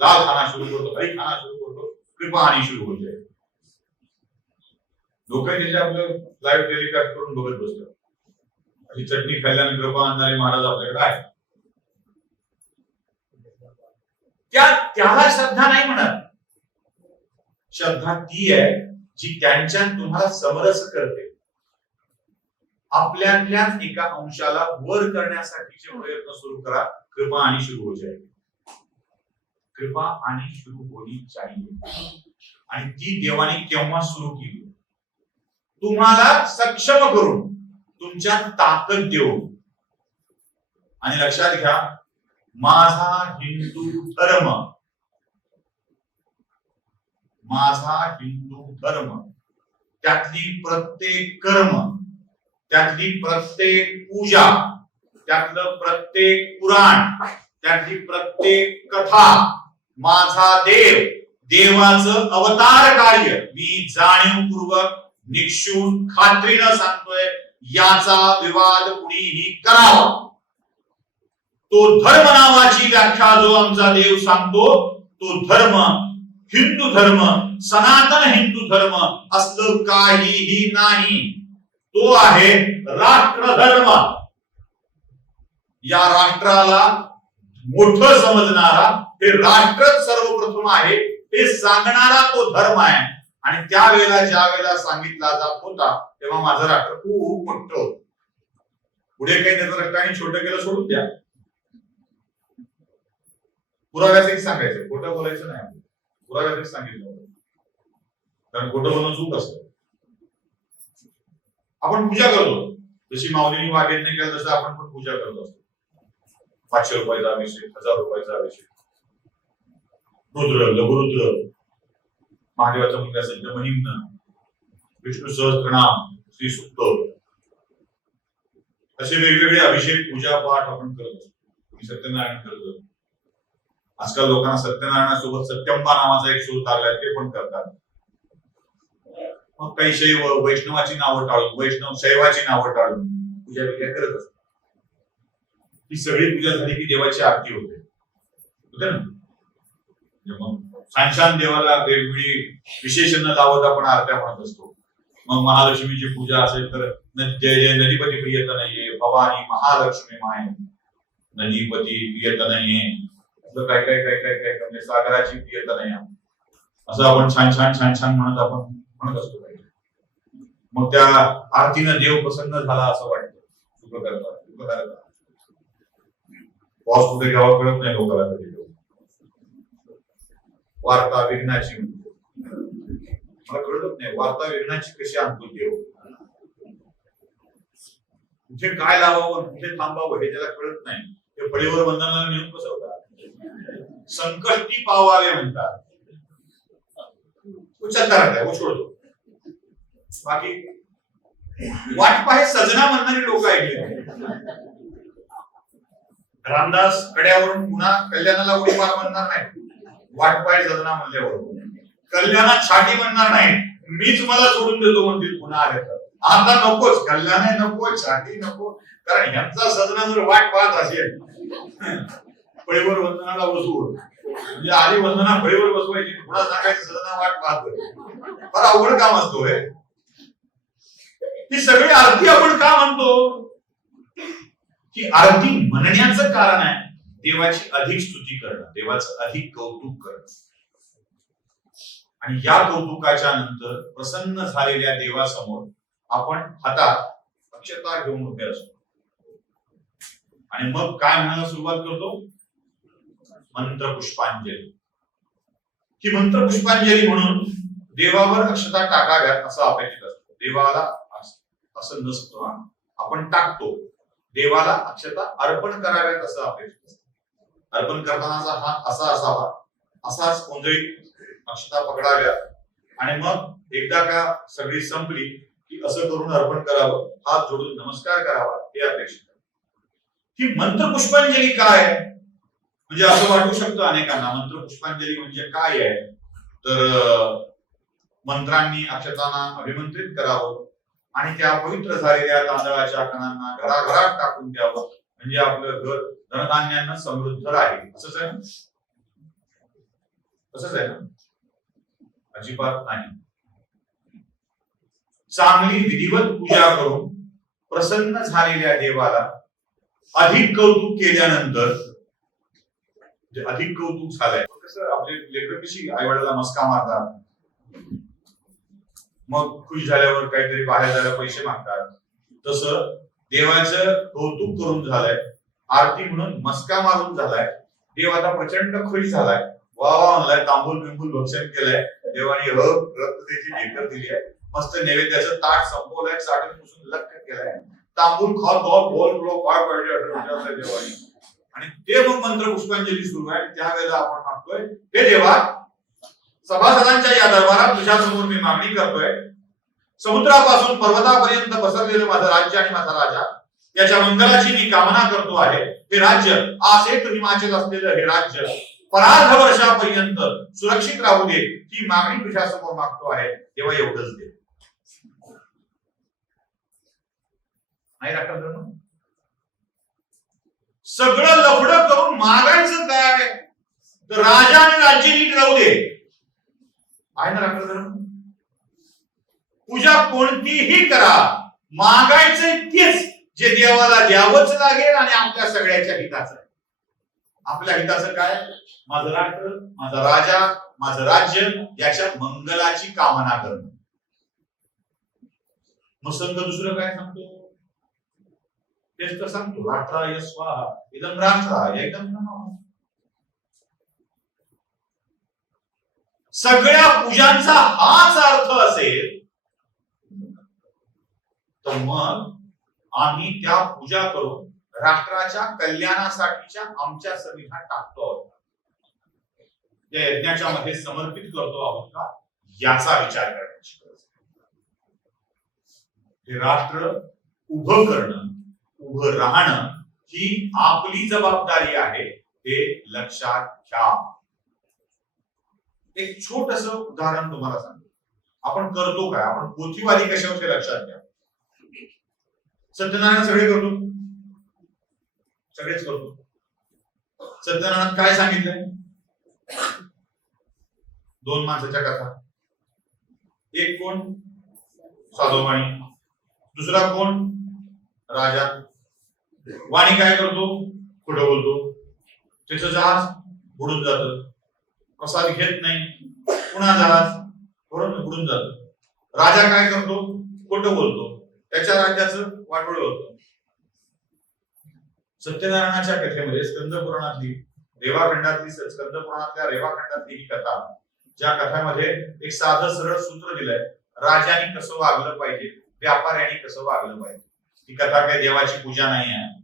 लाल खाना शुरू कर दो, हरी खाना शुरू कर दो, कृपा आणि शुरू हो जाए. लोक त्याचे आपलं लाईव्ह टेलिकास्ट करून बघत बसतात. अशी चटणी खाल्ल्याने कृपा आणणारे महाराज आपल्याकडे आहे. त्याला श्रद्धा नाही म्हणत. श्रद्धा ती आहे जी त्यांच्यात तुम्हाला समरस करते. आपल्यातल्याच एका अंशाला वर करण्यासाठीचे प्रयत्न सुरू करा. कृपा आणि शुरू हो जाए. कृपा आणि शुरू होनी चाहिए. आणि ती देवाने केव्हा सुरू केली? तुम्हाला सक्षम करून, तुमच्या ताकद देऊन. आणि लक्षात घ्या, माझा हिंदू धर्म, माझा हिंदू धर्म, त्यातली प्रत्येक कर्म, त्यातली प्रत्येक पूजा, त्यातलं प्रत्येक पुराण, त्यातली प्रत्येक कथा, माझा देव, देवाचं अवतार कार्य मी जाणीवपूर्वक निक्षून खात्रीनं सांगतोय, याचा विवाद कुणीही करावा. तो धर्म नावाची व्याख्या जो आमचा देव सांगतो, तो धर्म हिंदू धर्म, सनातन हिंदू धर्म असलं काहीही नाही. तो आहे राष्ट्रधर्म. या राष्ट्राला मोठं समजणारा, हे राष्ट्रच सर्वप्रथम आहे हे सांगणारा तो धर्म आहे. आणि त्यावेळेला ज्या वेळेला सांगितला जात होता तेव्हा माझं राष्ट्र खूप मोठं होतं. पुढे काही त्याचं रक्ताने छोटं केलं सोडून द्या, पुराव्यासाठी सांगायचं, खोटं बोलायचं नाही. पुराव्यासाठी सांगितलं होतं, कारण खोटं बोलणं चूक असतं. आपण पूजा करतो, जशी माऊलींनी वाघेने केलं तसं आपण पण पूजा करत असतो. 500 रुपयाचा अभिषेक, 1000 रुपयाचा अभिषेक, रुद्र, लघुरुद्र, महादेवाचा मुलगा संत महिम्न, विष्णू सहस्त्रनाम, श्री सुक्त, असे वेगवेगळे अभिषेक पूजा पाठ आपण करत असतो. सत्यनारायण करतो. आजकाल लोकांना सत्यनारायणासोबत सत्यंबा नावाचा एक शोध लागलाय, ते पण करतात. मग काही शैव वैष्णवाची नावं टाळून, वैष्णव शैवाची नावं टाळून पूजा विद्या करत असतात. ही सगळी पूजा झाली की देवाची आरती होते ना. मग छान छान देवाला वेगवेगळी विशेषण लावत आपण आरत्या म्हणत असतो. मग महालक्ष्मीची पूजा असेल तर जय जय नदीपती प्रियत नाहीये, भवानी महालक्ष्मी माय नदीपती प्रियत नाहीये, काय काय काय काय काय म्हणजे सागराची प्रियता नाही, असं आपण छान छान छान छान म्हणत आपण म्हणत असतो. मग त्या आरतीनं देव प्रसन्न झाला असं वाटतं. सुख करता पाऊस कुठे घ्यावा कळत नाही लोकांना. कधी वार्ता विघ्नाची, मला कळत नाही वार्ता विघ्नाची कशी आणतो देव. कुठे काय लावावं, कुठे थांबावं हे त्याला कळत नाही. ते फळीवर बंधनाला नेऊन बसवतात. संकष्टी पावावे म्हणतात, उचलता वो छोडतो. बाकी वाट पाहे सजना म्हणणारी लोक ऐकले. रामदास कड्यावरून पुन्हा कल्याणाला उडी मार म्हणणार नाही. वाट पाहे सजना म्हणल्यावर कल्याणात छाटी म्हणणार नाही. मीच मला सोडून देतो म्हणतील पुन्हा आले तर. आता नकोच, कल्याण नको, छाटी नको. कारण यांचा सजना जर वाट पाहत असेल फळीवर वंदनाला बसवून, म्हणजे आधी वंदना फळीवर बसवायची, पुन्हा सांगायचं सजना वाट पाहतोय. फार अवघड काम असतो हे. ही सगळी आरती आपण का म्हणतो? ही आरती म्हणण्याचं कारण आहे देवाची अधिक स्तुती करणं, देवाचं अधिक कौतुक करणं. आणि या कौतुकाच्या नंतर प्रसन्न झालेल्या देवासमोर आपण हातात अक्षता घेऊन उभे असतो. आणि मग काय म्हणायला सुरुवात करतो? मंत्र पुष्पांजली. ही मंत्र पुष्पांजली म्हणून देवावर अक्षता टाकाव्यात असं अपेक्षित असतं. देवाला असं नसतं, आपण टाकतो. देवाला अक्षता अर्पण कराव्यात असं अपेक्षित असतं. अर्पण करतानाचा हात असा असावा, असाच कोंजळीत अक्षता पकडाव्या. आणि मग एकदा का सगळी संपली की असं करून अर्पण करावं, हात जोडून नमस्कार करावा, हे अपेक्षित आहे. ही मंत्र पुष्पांजली काय आहे? म्हणजे असं वाटू शकतं अनेकांना, मंत्र पुष्पांजली म्हणजे काय आहे? तर मंत्रांनी अक्षतांना अभिमंत्रित करावं आणि त्या पवित्र झालेल्या तांदळाच्या कणांना घराघरात टाकून द्यावं, म्हणजे आपलं घर धनधान्यांना समृद्ध राहील. असंच आहे ना? असंच आहे ना? अजिबात नाही. चांगली विधिवत पूजा करून प्रसन्न झालेल्या देवाला अधिक कौतुक केल्यानंतर, अधिक कौतुक झालंय, कसं आपले लेकरं कशी आई वडिलांना मस्का मारतात, मग खुश झाल्यावर काहीतरी बाहेर जायला पैसे मागतात, तसं देवाचं कौतुक करून झालंय, आरती म्हणून मस्का मारून झालाय. देव आता प्रचंड खुश झालाय, वा वा म्हणलाय, तांबूल बिंबूल भक्षण केलंय, देवाने रक्त त्याची ढेकर दिली आहे, मस्त नैवेद्याचं ताट संपवलंय, साठून पुसून लक्ष केलंय, तांबूल खात बोल काय पाहिजे देवानी, आणि ते मग मंत्र पुष्पांजली सुरू आहे. त्यावेळेला आपण मागतोय, हे देवा, सभासदांच्या या दरबारात तुझ्या समोर मी मागणी करतोय, समुद्रापासून पर्वतापर्यंत पसरलेलं माझं राज्य आणि माझा राजा याच्या मंगलाची मी कामना करतो आहे. हे राज्य आसेत हिमाचल असलेलं हे राज्य परार्ध वर्षापर्यंत सुरक्षित राहू दे, ही मागणी तुझ्या समोर मागतो आहे. तेव्हा एवढंच दे. नाही राखलं, सगळं लफडं करून मागायचं काय, तर राजा आणि राज्य नीट राहू दे. आहे ना राखलं. पूजा कोणतीही करा, मागायचं तेच जे देवाला द्यावंच लागेल आणि आपल्या सगळ्याच्या हिताचं आहे. आपल्या हिताचं काय, माझं राष्ट्र, माझा राजा, माझं राज्य याच्या मंगलाची कामना करणं. मग संत दुसरं काय सांगतो, तेच तर सांगतो, राष्ट्राय स्वाहा इदं राष्ट्राय एकदम नमः. सगळ्या पूजांचा हाच अर्थ असेल तर मग आम्ही त्या पूजा करून राष्ट्राच्या कल्याणासाठीच्या आमच्या संविधान टाकतो आहोत, त्या यज्ञाच्या मध्ये समर्पित करतो आहोत का, याचा विचार करण्याची गरज आहे. हे राष्ट्र उभं करणं, उभं राहणं ही आपली जबाबदारी आहे, हे लक्षात घ्या. एक छोटस उदाहरण तुम्हाला सांगतो. आपण करतो काय, आपण पोथीवादी कशा होते लक्षात घ्या. सत्यनारायण सगळे करतो, सगळेच करतो. सत्यनारायण काय सांगितलंय, 2 माणसाच्या कथा. एक कोण, साधोवाणी. दुसरा कोण, राजा. वाणी काय करतो, खोटं बोलतो. त्याचं जहाज बुडून जातं, प्रसाद घेत नाही, पुन्हा जहाज बुडून जातं. राजा काय करतो, खोटं बोलतो, त्याच्या राज्याचं वाटोळ होतं. सत्यनारायणाच्या कथेमध्ये स्कंद पुराणातली स्कंदपुराणातल्या रेवाखंडातली ही कथा, ज्या कथामध्ये एक साधं सरळ सूत्र दिलंय, राजाने कसं वागलं पाहिजे, व्यापाऱ्याने कसं वागलं पाहिजे. ही कथा काही देवाची पूजा नाही आहे.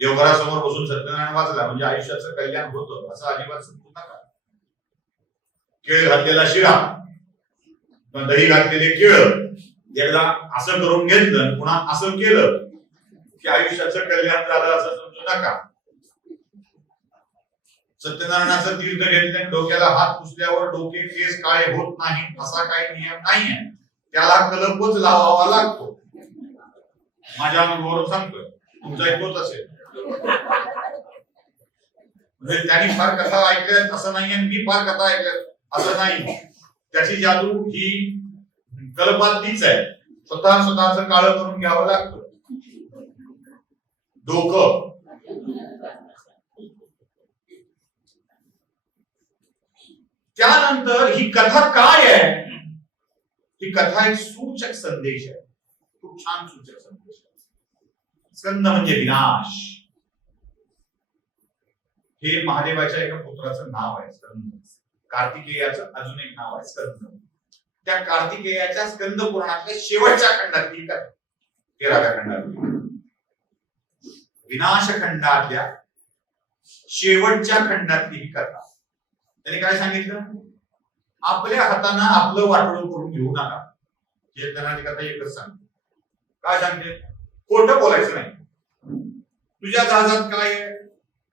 देवघरासमोर बसून सत्यनारायण वाचला म्हणजे आयुष्याचं कल्याण होतं असं अजिबात समजू नका. केळ घातलेला शिरा, दही घातलेले केळ, एकदा असं करून घेतलं पुन्हा असं केलं की आयुष्याचं कल्याण झालं असं समजू नका. सत्यनारायणाचं तीर्थ घेतलं, डोक्याला हात पुसल्यावर डोके केस काळे होत नाही असा काही नियम नाहीये. त्याला कलपच लावावा लागतो. माझ्या अनुभवावरून सांगतोय, तुमचा एक होत असेल. म्हणजे त्यांनी फार कथा ऐकल्यात असं नाही, मी फार कथा ऐकल्यात असं नाही. त्याची जादू ही कल्पातलीच आहे. स्वतःच काळं करून घ्यावं लागतं डोकं. त्यानंतर ही कथा काय आहे, ही कथा एक सूचक संदेश आहे, खूप छान सूचक संदेश आहे. स्कंद म्हणजे विनाश, हे महादेवाच्या एका पुत्राचं नाव आहे स्कंद. कार्तिकेयाचं अजून एक नाव आहे स्कंद. त्या कार्तिकेयाच्या स्कंद पुराणातल्या शेवटच्या खंडातली कथा, 13व्या खंडातली, विनाश खंडातल्या शेवटच्या खंडातली ही कथा. त्याने काय सांगितलं, आपल्या हातानं आपलं वाटोळं करून घेऊ नका. हे त्यांना कथा एकच सांगते. काय सांगते, खोटं बोलायचं नाही. तुझ्या जहाजात काय आहे,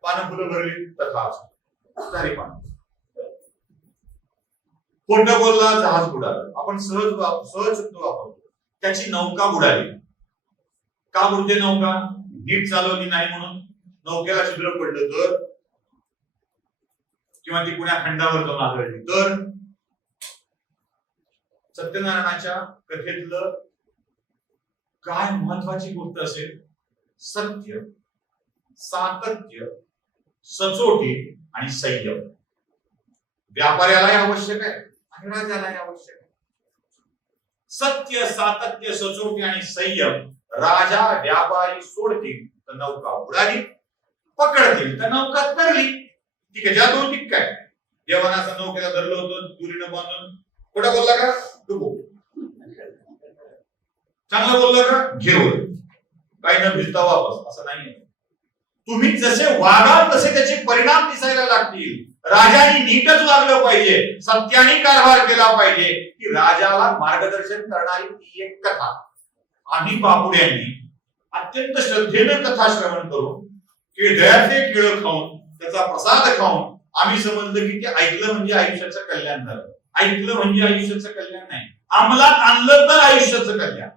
पानं फुलं भरली तथा झाली पानं. खोटं बोलला, जहाज बुडालं. आपण सहज शब्द वापरतो, त्याची नौका बुडाली. का बुडते नौका, नीट चालवली नाही म्हणून. नौकेला छिद्र पडलं तर, किंवा ती पुण्या खंडावर जाऊन आदळली तर. सत्यनारायणाच्या कथेतलं काय महत्वाची गोष्ट असेल, सत्य, सातत्य, सचोटी आणि संयम. व्यापाऱ्यालाही आवश्यक आहे आणि राजालाही आवश्यक आहे. सत्य, सातत्य, सचोटी आणि संयम. राजा व्यापारी सोडतील तर नौका उडाली, पकडतील तर नौका तरली. ठीक आहे, ज्या दोन ठीक काय. देवानाचं नौकेला धरलं होतं दुरीनं बांधून, खोटा बोलला का डुबो. चांगलं बोललं का घेऊ, काही न भिजता वापस, असं नाही. तुम्ही जसे वागाल तसे त्याचे परिणाम दिसायला लागतील. राजाने नीटच वागलं पाहिजे, सत्याने कारभार केला पाहिजे, की राजाला मार्गदर्शन करणारी ती एक कथा. आम्ही बापुड्यांनी अत्यंत श्रद्धेनं कथा श्रवण करून केळ्याचे केळं खाऊन त्याचा प्रसाद खाऊन आम्ही समजलं की ते ऐकलं म्हणजे आयुष्याचं कल्याण झालं. ऐकलं म्हणजे आयुष्याचं कल्याण नाही, अंमलात आणलं तर आयुष्याचं कल्याण.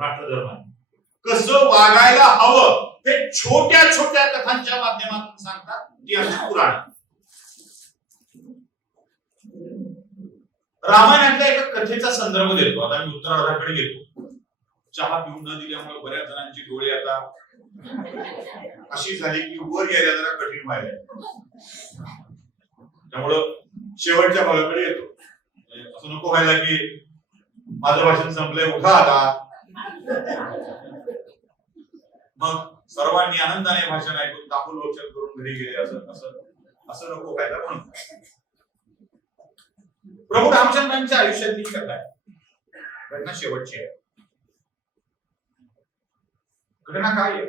राष्ट्रधर्माने कसं वागायला हवं ते छोट्या छोट्या कथांच्या माध्यमातून सांगतात ती आमची पुराण. रामायणातल्या एका कथेचा संदर्भ देतो. आता मी उत्तरार्धाकडे घेतो. चहा पिऊन न दिल्यामुळे बऱ्याच जणांची डोळे आता अशी झाली की वर यायला जरा कठीण व्हायला, त्यामुळं शेवटच्या भागाकडे येतो. असं नको व्हायला की माझं भाषण संपलंय, उठा आता. मग सर्वांनी आनंदाने भाषण ऐकून तांबूल लोचन करून घरी गेले, असं असं असं नको व्हायला म्हणून. प्रभू रामचंद्रांच्या आयुष्यातली कथा आहे. घटना शेवटची आहे. घटना काय आहे?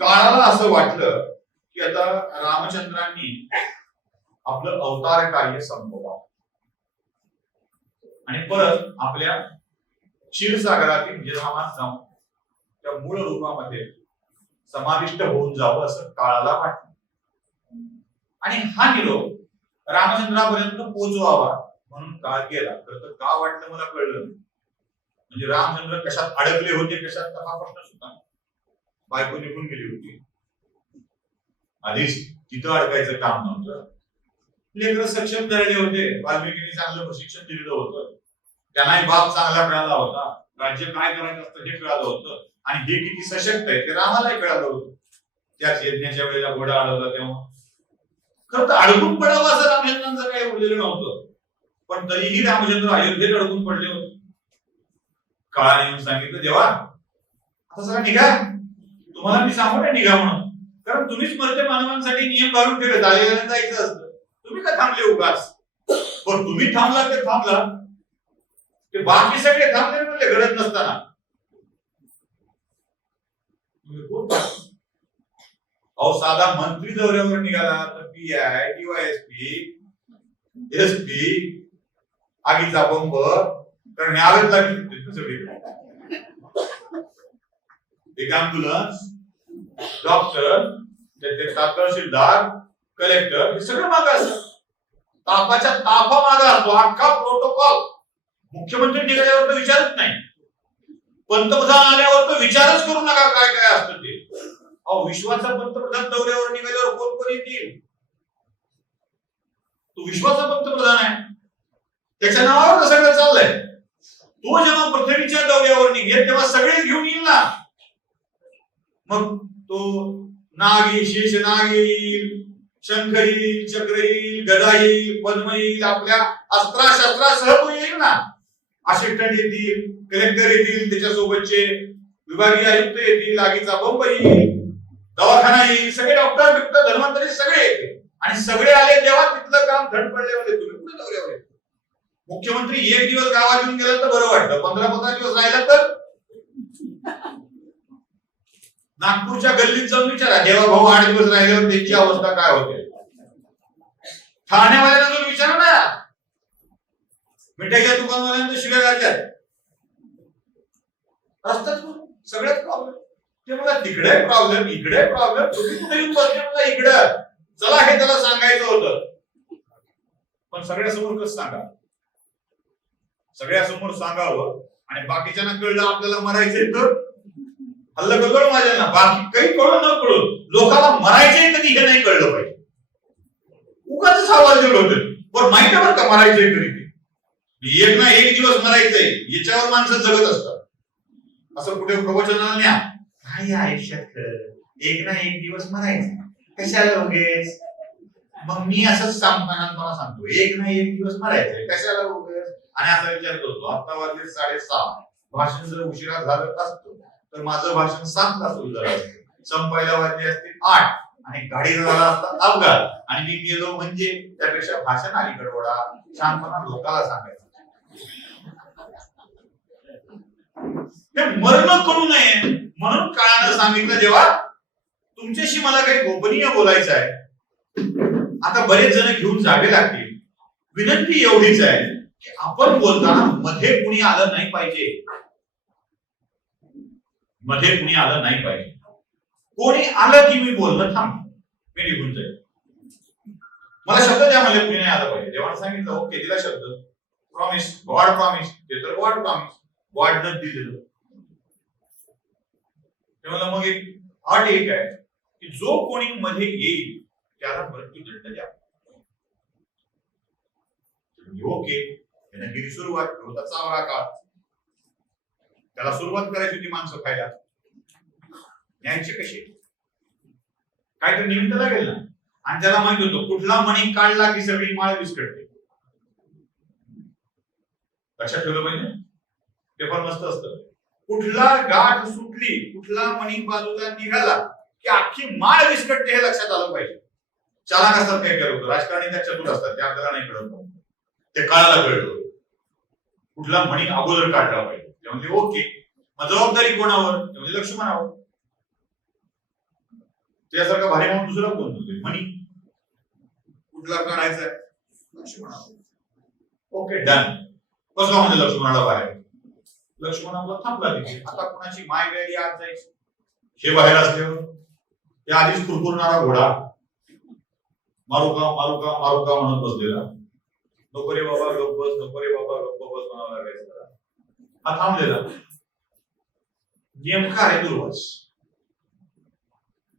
काळाला असं वाटलं की आता रामचंद्रांनी आपलं अवतार कार्य संपवावं आणि परत आपल्या क्षीरसागरातील विरामात जाऊन त्या मूळ रूपामध्ये समाविष्ट होऊन जावं असं काळाला वाटलं. आणि हा निरोप रामचंद्रापर्यंत पोहोचवावा म्हणून काळ गेला. तर का वाटलं मला कळलं. म्हणजे रामचंद्र कशात अडकले होते, कशात हा प्रश्न सुद्धा. बायको निघून गेली होती, आधीच तिथं अडकायचं काम नव्हतं. लेकर सक्षम झालेले होते, वाल्मिकीने चांगलं प्रशिक्षण दिलेलं होतं, त्यांनाही बाप चांगला कळाला होता, राज्य काय करायचं असतं हे कळालं होतं, आणि हे किती सशक्त आहे ते रामालाही कळालं होतं. त्याच यज्ञाच्या वेळेला घोडा अडवला तेव्हा. खरं तर अडकून पडावं असं रामचंद्रांचं काही उरलेलं नव्हतं, पण तरीही रामचंद्र अयोध्येत अडकून पडले होते. काळाने येऊन सांगितलं, देवा आता सगळं निघा, तुम्हाला मी सांगू ना निघा म्हणून, कारण तुम्हीच मरते मानवांसाठी नियम घालून ठेवले, झालेल्याने जायचं असतं. तुम्ही का थांबले उगाच? पण तुम्ही थांबला ते थांबला, ते बाकी सगळे थांबले म्हणजे गरज नसताना. अहो साधा मंत्री दौऱ्यावर निघाला तर PI, DYSP, SP, आगीचा बंब तर न्यावेच लागेल सगळे. एक अँब्युलन्स, डॉक्टर, तहसीलदार, कलेक्टर हे सगळं मागं असतं. तापाच्या ताफा मागं असतो अख्खा प्रोटोकॉल. मुख्यमंत्री निघाल्यावर तर विचारच नाही, पंतप्रधान आल्यावर तर विचारच करू नका काय काय असतं ते. अहो विश्वाचा पंतप्रधान दौऱ्यावर निघाल्यावर कोण कोण येतील? तो विश्वाचा पंतप्रधान आहे, त्याच्या नावावर सगळं चाललंय. तो जेव्हा पृथ्वीच्या दौऱ्यावर निघेल तेव्हा सगळेच घेऊन येईल ना. मग तो नाग येईल, शेष नाग येईल, शंख येईल, चक्र येईल, गदा येईल, पद्म येईल, आपल्या अस्त्रा शस्त्रासह तो येईल ना. असिस्टंट येतील, कलेक्टर येतील, त्याच्यासोबतचे विभागीय आयुक्त येतील, आगीचा बंब येईल, दवाखाना येईल, सगळे डॉक्टर बिक्टर धर्मांतरी सगळे येतील. आणि सगळे आले तेव्हा तिथलं काम धड पडल्यावर तुम्ही कुठे दौऱ्यावर येतो? मुख्यमंत्री एक दिवस गावात येऊन गेला तर बरं वाटतं, 15-15 दिवस राहिला तर. नागपूरच्या गल्लीत जाऊन विचारा, देवा भाऊ 8 दिवस राहिल्यावर त्यांची अवस्था काय होते. ठाण्यावाल्यांना जाऊन विचारा ना, मिठाईच्या दुकानवाल्यांना शिव्या घालतात. रस्त्यात सगळ्यात प्रॉब्लेम. ते मला तिकडे प्रॉब्लेम, इकडे प्रॉब्लेम, तुम्ही कुठे येऊन बसले मला इकडं. चला हे त्याला सांगायचं होतं, पण सगळ्यासमोर कसं सांगा? सगळ्यासमोर सांगावं आणि बाकीच्यांना कळलं आपल्याला मरायचंय तर हल्ला कळलं माझ्या. बाकी काही कळलं न कळलं, लोकांना मरायचंय कधी हे नाही कळलं पाहिजे. उगाच आवाज दिला होते, पण माहिती आहे बरं का मरायचंय कधी ते. एक ना एक दिवस मरायचंय याच्यावर माणसं जगत असतात. असं कुठे प्रवचनाला न्या, काय आयुष्यात एक ना एक दिवस मरायचं कशाला उगेच. मग मी असंच सांगताना सांगतो, एक ना एक दिवस मरायचंय कशाला उगेच. आणि असा विचार करतो, आता वाजले 6:30, भाषण जर उशिरा झालं असतं तर माझं भाषण 7 ला सुरू झालं असतं, संपायला वाजले असते 8 आणि गाडीचा झाला असता अपघात आणि मी गेलो म्हणजे त्यापेक्षा भाषण अलीकडे ओढा, शांतपणा लोकाला सांगायचं. हे मरण करू नये म्हणून काळानं सांगितलं, जेव्हा तुमच्याशी मला काही गोपनीय बोलायचं आहे, आता बरेच जण घेऊन जावे लागतील, विनंती एवढीच आहे की आपण बोलताना मध्ये कुणी आलं नाही पाहिजे, मध्ये कुणी आलं नाही पाहिजे. कोणी आलं की मी बोलणं थांब, मी निघून जाईल. मला शब्द द्या म्हणले, कुणी नाही आलं पाहिजे. देवाने सांगितलं ओके, दिला शब्द, प्रॉमिस, गॉड प्रॉमिस, ते तर गॉड प्रॉमिस, गॉडनं दिलेलं. तेव्हा मग एक अट एक आहे की जो कोणी मध्ये येईल त्याला मृत्यूदंड द्या. ओके, त्याने केली सुरुवात, होता चावरा काळ, त्याला सुरुवात करायची होती माणसं खायला, न्यायचे कसे, काहीतरी निमित्त लागेल ना. आणि त्याला माहित होतं कुठला मणी काढला की सगळी माळ विस्कटते. लक्षात ठेवलं पाहिजे, पेपर मस्त असतं. कुठला गाठ सुटली, कुठला मणी बाजूला निघाला की अख्खी माळ विस्कटते, हे लक्षात आलं पाहिजे. चालाक असतात काही काही लोक, राजकारणी त्या चतुर असतात, ते आपल्याला नाही कळत, ते काळाला कळतं कुठला मणी अगोदर काढला पाहिजे. ते म्हणजे ओके, मग जबाबदारी कोणावर, ते म्हणजे लक्ष्मणावर. त्यासारखा भारी म्हणून दुसरा कोण बोलतोय, मणी कुठला काढायचा आहे, लक्ष्मणावर. Okay done. कसं म्हणजे लक्ष्मणाला बाहेर, लक्ष्मण आपला थांबला तिथे. आता कोणाची माय गैरी आज जायची, हे बाहेर असल्यावर त्या आधीच कुरकुरणारा घोडा मारू का मारू का मारू का म्हणत बसलेला, नको रे बाबा गप्प बस, नको रे बाबा गप्प बस म्हणावं लागायचं. हा थांबलेला नेमका आहे दुर्वास.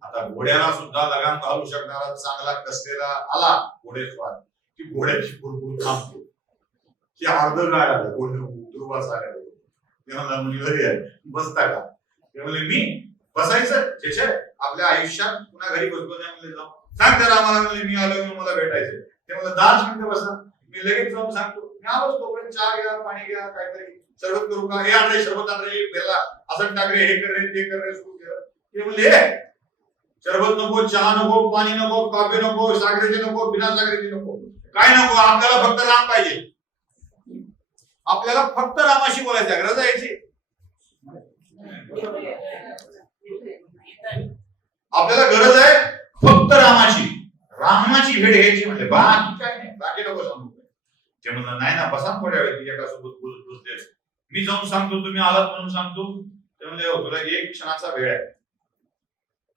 आता घोड्याला सुद्धा लगाम घालू शकणारा चांगला कसलेला आला घोडेस्वार की घोड्याची कुरकुर थांबतो. की अर्ध गाड आलं घोडे दुर्वास आल्या, ते म्हणला मुली घरी आहे, बसता का, ते म्हणले मी बसायचं त्याच्या आपल्या आयुष्यात पुन्हा घरी बसलो नाही. म्हणले जाऊ सांग त्याला, आम्हाला म्हणले मी आलो मला भेटायचं. ते म्हणलं 10 मिनिटं बसा, मी लगेच जाऊन सांगतो. मी आलोच, तोपर्यंत चहा घ्या, पाणी घ्या, काहीतरी सरबत करू का, हे आणले सरबत आणले, पेला असं टाक रे, हे कर रे, ते कर रे, सुरू केलं. ते म्हणले सरबत नको, चहा नको, पाणी नको, कॉफी नको, साखरेचे नको, बिना साखरेचे नको, काय नको, आपल्याला फक्त राम पाहिजे. आपल्याला फक्त रामाशी बोलायचं, गरज यायची. आपल्याला गरज आहे फक्त रामाची, रामाची भेट घ्यायची. म्हणजे बाकी काय नाही, बाकी नको सांगू. ते म्हणलं नाही ना, बसा थोड्या वेळ एका सोबत बोलत बसले, मी जाऊन सांगतो, तुम्ही आलात म्हणून सांगतो. ते म्हणले हो, तुला 1 क्षणाचा वेळ आहे,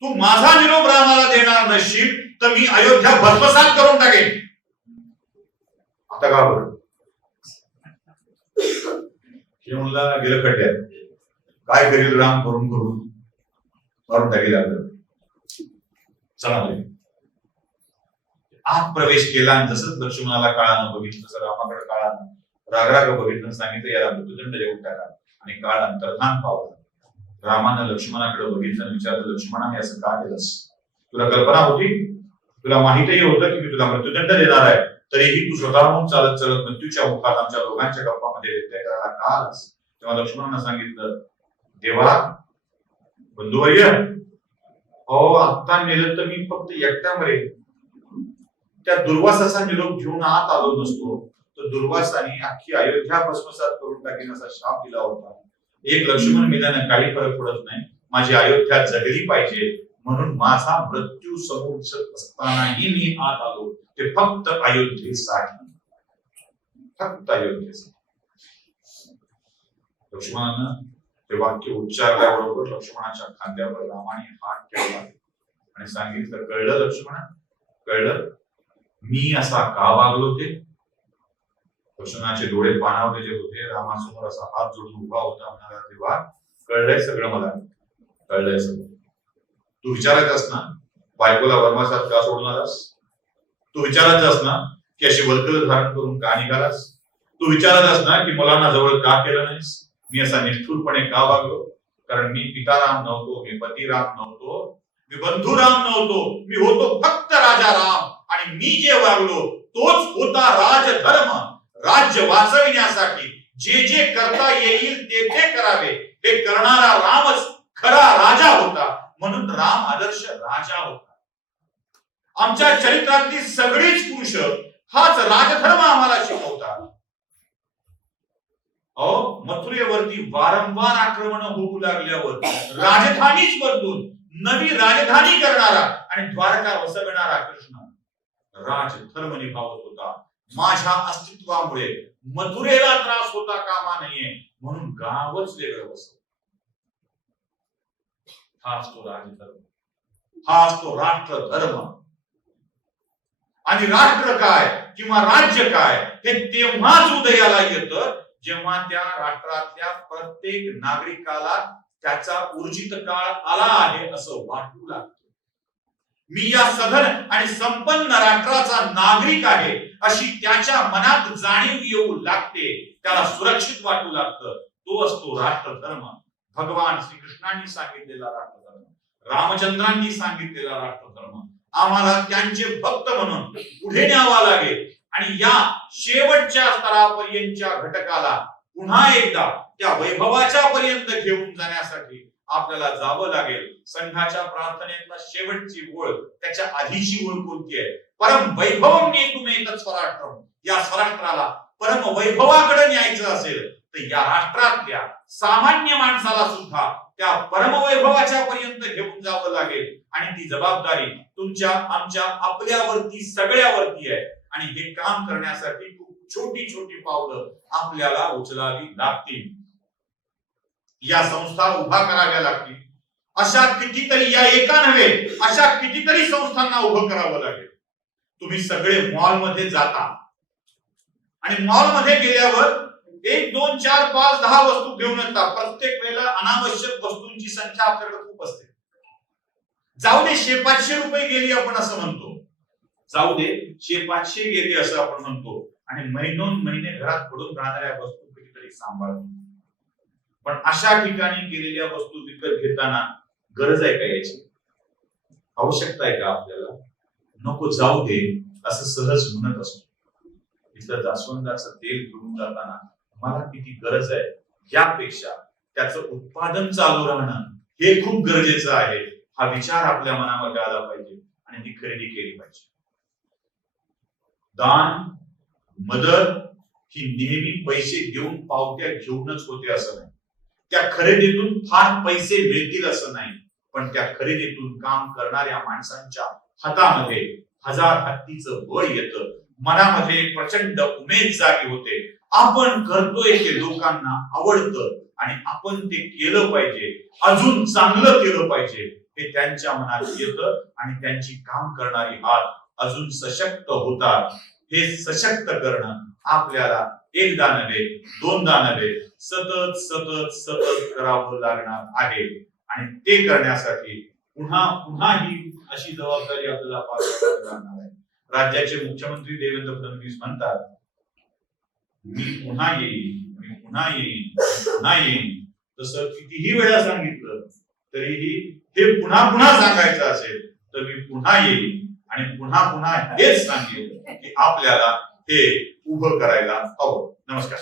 तू माझा निरोप रामाला देणार नसशील तर मी अयोध्या भस्मसात करून टाकेन. आता का बरं, हे म्हणला गेलं खड्ड्यात, काय करेल राम करून करून मारून टाकेल आपल्याला. चला आत प्रवेश केला आणि जसंच लक्ष्मणाला काळानं बघितलं, तसं रामाकडे काळानं रागराग बघितलं, सांगितलं याला मृत्यूदंड देऊन टाका. आणि काळ अंतर्धान पावला. रामानं लक्ष्मणाकडे बघितलं आणि विचारलं, लक्ष्मणाने असं का केलंस, तुला कल्पना होती, तुला माहितही होतं की मी तुला मृत्यूदंड देणार आहे, तरीही तू स्वतःहून चालत चालत मृत्यूच्या मुखात आमच्या दोघांच्या गप्पामध्ये व्यत्यय करायला का आलास. तेव्हा लक्ष्मणानं सांगितलं, देवा बंधुवर्य, अहो आत्ता नेलं तर मी फक्त एकटा मरेल. त्या दुर्वासाचा निरोप घेऊन आत आलो नसतो तर दुर्वासाने अख्खी अयोध्या भस्मसात करून टाकेन असा शाप दिला होता. एक लक्ष्मण मेल्यानं काही फरक पडत नाही, माझी अयोध्या जगली पाहिजे म्हणून माझा मृत्यू समोर असतानाही मी आत आलो, ते फक्त अयोध्येसाठी, फक्त अयोध्येसाठी. लक्ष्मणानं ते वाक्य उच्चारल्याबरोबर लक्ष्मणाच्या खांद्यावर रामाने हात ठेवला आणि सांगितलं, कळलं लक्ष्मणा, कळलं मी असा का वागलो ते. लक्ष्मणाचे डोळे पाणावलेले होते, रामासमोर असा हात जोडून उभा होता, म्हणाला, तेव्हा कळलंय सगळं, मला कळलंय सगळं. तू विचारायचास ना बायकोला वनवासात का सोडून आलास, तू विचारायचास ना की अशी वल्कल धारण करून का निघालास, तू विचारायचास ना की मुलांना जवळ का केलं नाहीस, मी असा निष्ठुरपणे का वागलो. कारण मी पिताराम नव्हतो, मी पतिराम नव्हतो, मी बंधुराम नव्हतो, मी होतो फक्त राजा राम. आणि मी जे वागलो तोच होता राजधर्म. राज्य वाचविण्यासाठी जे जे करता येईल ते ते करावे, हे करणारा रामच खरा राजा होता. म्हणून राम आदर्श राजा होता. आमच्या चरित्रातली सगळीच पुरुष हाच राजधर्म आम्हाला शिकवतात. अहो, मथुरेवरती वारंवार आक्रमण होऊ लागल्यावर राजधानीच बदलून नवी राजधानी करणारा आणि द्वारका वसविणारा कृष्ण राजधर्म निभावत होता. माझ्या अस्तित्वामुळे मथुरेला त्रास होता कामा नये म्हणून गावच वेगळं बसव. हाच तो राजधर्म, हाच तो राष्ट्रधर्म. आणि राष्ट्र काय किंवा राज्य काय हे तेव्हाच उदयाला येतं जेव्हा त्या राष्ट्रातल्या प्रत्येक नागरिकाला त्याचा ऊर्जित काळ आला आहे असं वाटू लागतं. मी या सधन आणि संपन्न राष्ट्राचा नागरिक आहे अशी त्याच्या मनात जाणीव येऊ लागते, त्याला सुरक्षित वाटू लागतं. तो असतो राष्ट्रधर्म. भगवान श्रीकृष्णांनी सांगितलेला राष्ट्रधर्म, रामचंद्रांनी सांगितलेला राष्ट्रधर्म आम्हाला त्यांचे भक्त म्हणून पुढे न्यावा लागेल. आणि या शेवटच्या स्तरापर्यंतच्या घटकाला पुन्हा एकदा त्या वैभवाच्या पर्यंत घेऊन जाण्यासाठी आपल्याला जावं लागेल. संघाच्या प्रार्थनेतला शेवटची ओळ, त्याच्या आधीची ओळ कोणती आहे? परम वैभवम नेतुमे तत्स्वराष्ट्रम. या स्वराष्ट्राला परम वैभवाकडे न्यायचं असेल तर या राष्ट्रातल्या सामान्य माणसाला सुद्धा त्या परम वैभवाच्या पर्यंत घेऊन जावं लागेल. आणि ती जबाबदारी तुमच्या, आमच्या, आपल्यावरती, सगळ्यावरती आहे. आणि हे काम करण्यासाठी खूप छोटी छोटी पावलं आपल्याला उचलावी लागतील. या संस्था उभा कराव्या लागतील. अशा कितीतरी, या एका नव्हे अशा कितीतरी संस्थांना उभं करावं लागेल. तुम्ही सगळे मॉलमध्ये जाता आणि मॉलमध्ये गेल्यावर 1, 2, 4, 5, 10 वस्तू घेऊन येतात. प्रत्येक वेळेला अनावश्यक वस्तूंची संख्या आपल्याकडे खूप असते. जाऊ दे 500 रुपये गेली आपण असं म्हणतो, जाऊ दे 500 गेली असं आपण म्हणतो. आणि महिनोन महिने घरात पडून राहणाऱ्या वस्तू कधीतरी सांभाळतो. पण अशा ठिकाणी गेलेल्या वस्तू विकत घेताना गरज आहे का याची? आवश्यकता आहे का आपल्याला? नको, जाऊ दे असं सहज म्हणत असतो. इथलं जास्वंदाचं तेल घेऊन जाताना मला किती गरज आहे यापेक्षा त्याचं उत्पादन चालू राहणं हे खूप गरजेचं आहे. हा विचार आपल्या मनामध्ये आला पाहिजे आणि ती खरेदी केली पाहिजे. दान, मदत ही नेहमी पैसे देऊन पावत्या घेऊनच होते असं नाही. त्या खरेदीतून फार पैसे मिळतील असं नाही, पण त्या खरेदीतून काम करणाऱ्या माणसांच्या हातामध्ये 1000 हत्तीचं बळ येतं. मनामध्ये एक प्रचंड उमेद जागी होते. आपण करतोय ते लोकांना आवडतं आणि आपण ते केलं पाहिजे, अजून चांगलं केलं पाहिजे हे त्यांच्या मनात येतं. आणि त्यांची काम करणारी हात अजून सशक्त होतात. हे सशक्त करणं आपल्याला एकदा नव्हे, दोनदा नव्हे, सतत सतत सतत करावं लागणार आहे. आणि ते करण्यासाठी पुन्हा पुन्हा ही अशी जबाबदारी आपल्याला पार पाडावी लागणार आहे. राज्याचे मुख्यमंत्री देवेंद्र फडणवीस म्हणतात, मी पुन्हा येईन, मी पुन्हा येईन, पुन्हा येईन. तसं कितीही वेळा सांगितलं तरीही हे पुन्हा पुन्हा सांगायचं असेल तर मी पुन्हा येईन आणि पुन्हा पुन्हा हेच सांगेन की आपल्याला हे उभं करायला हवं. नमस्कार.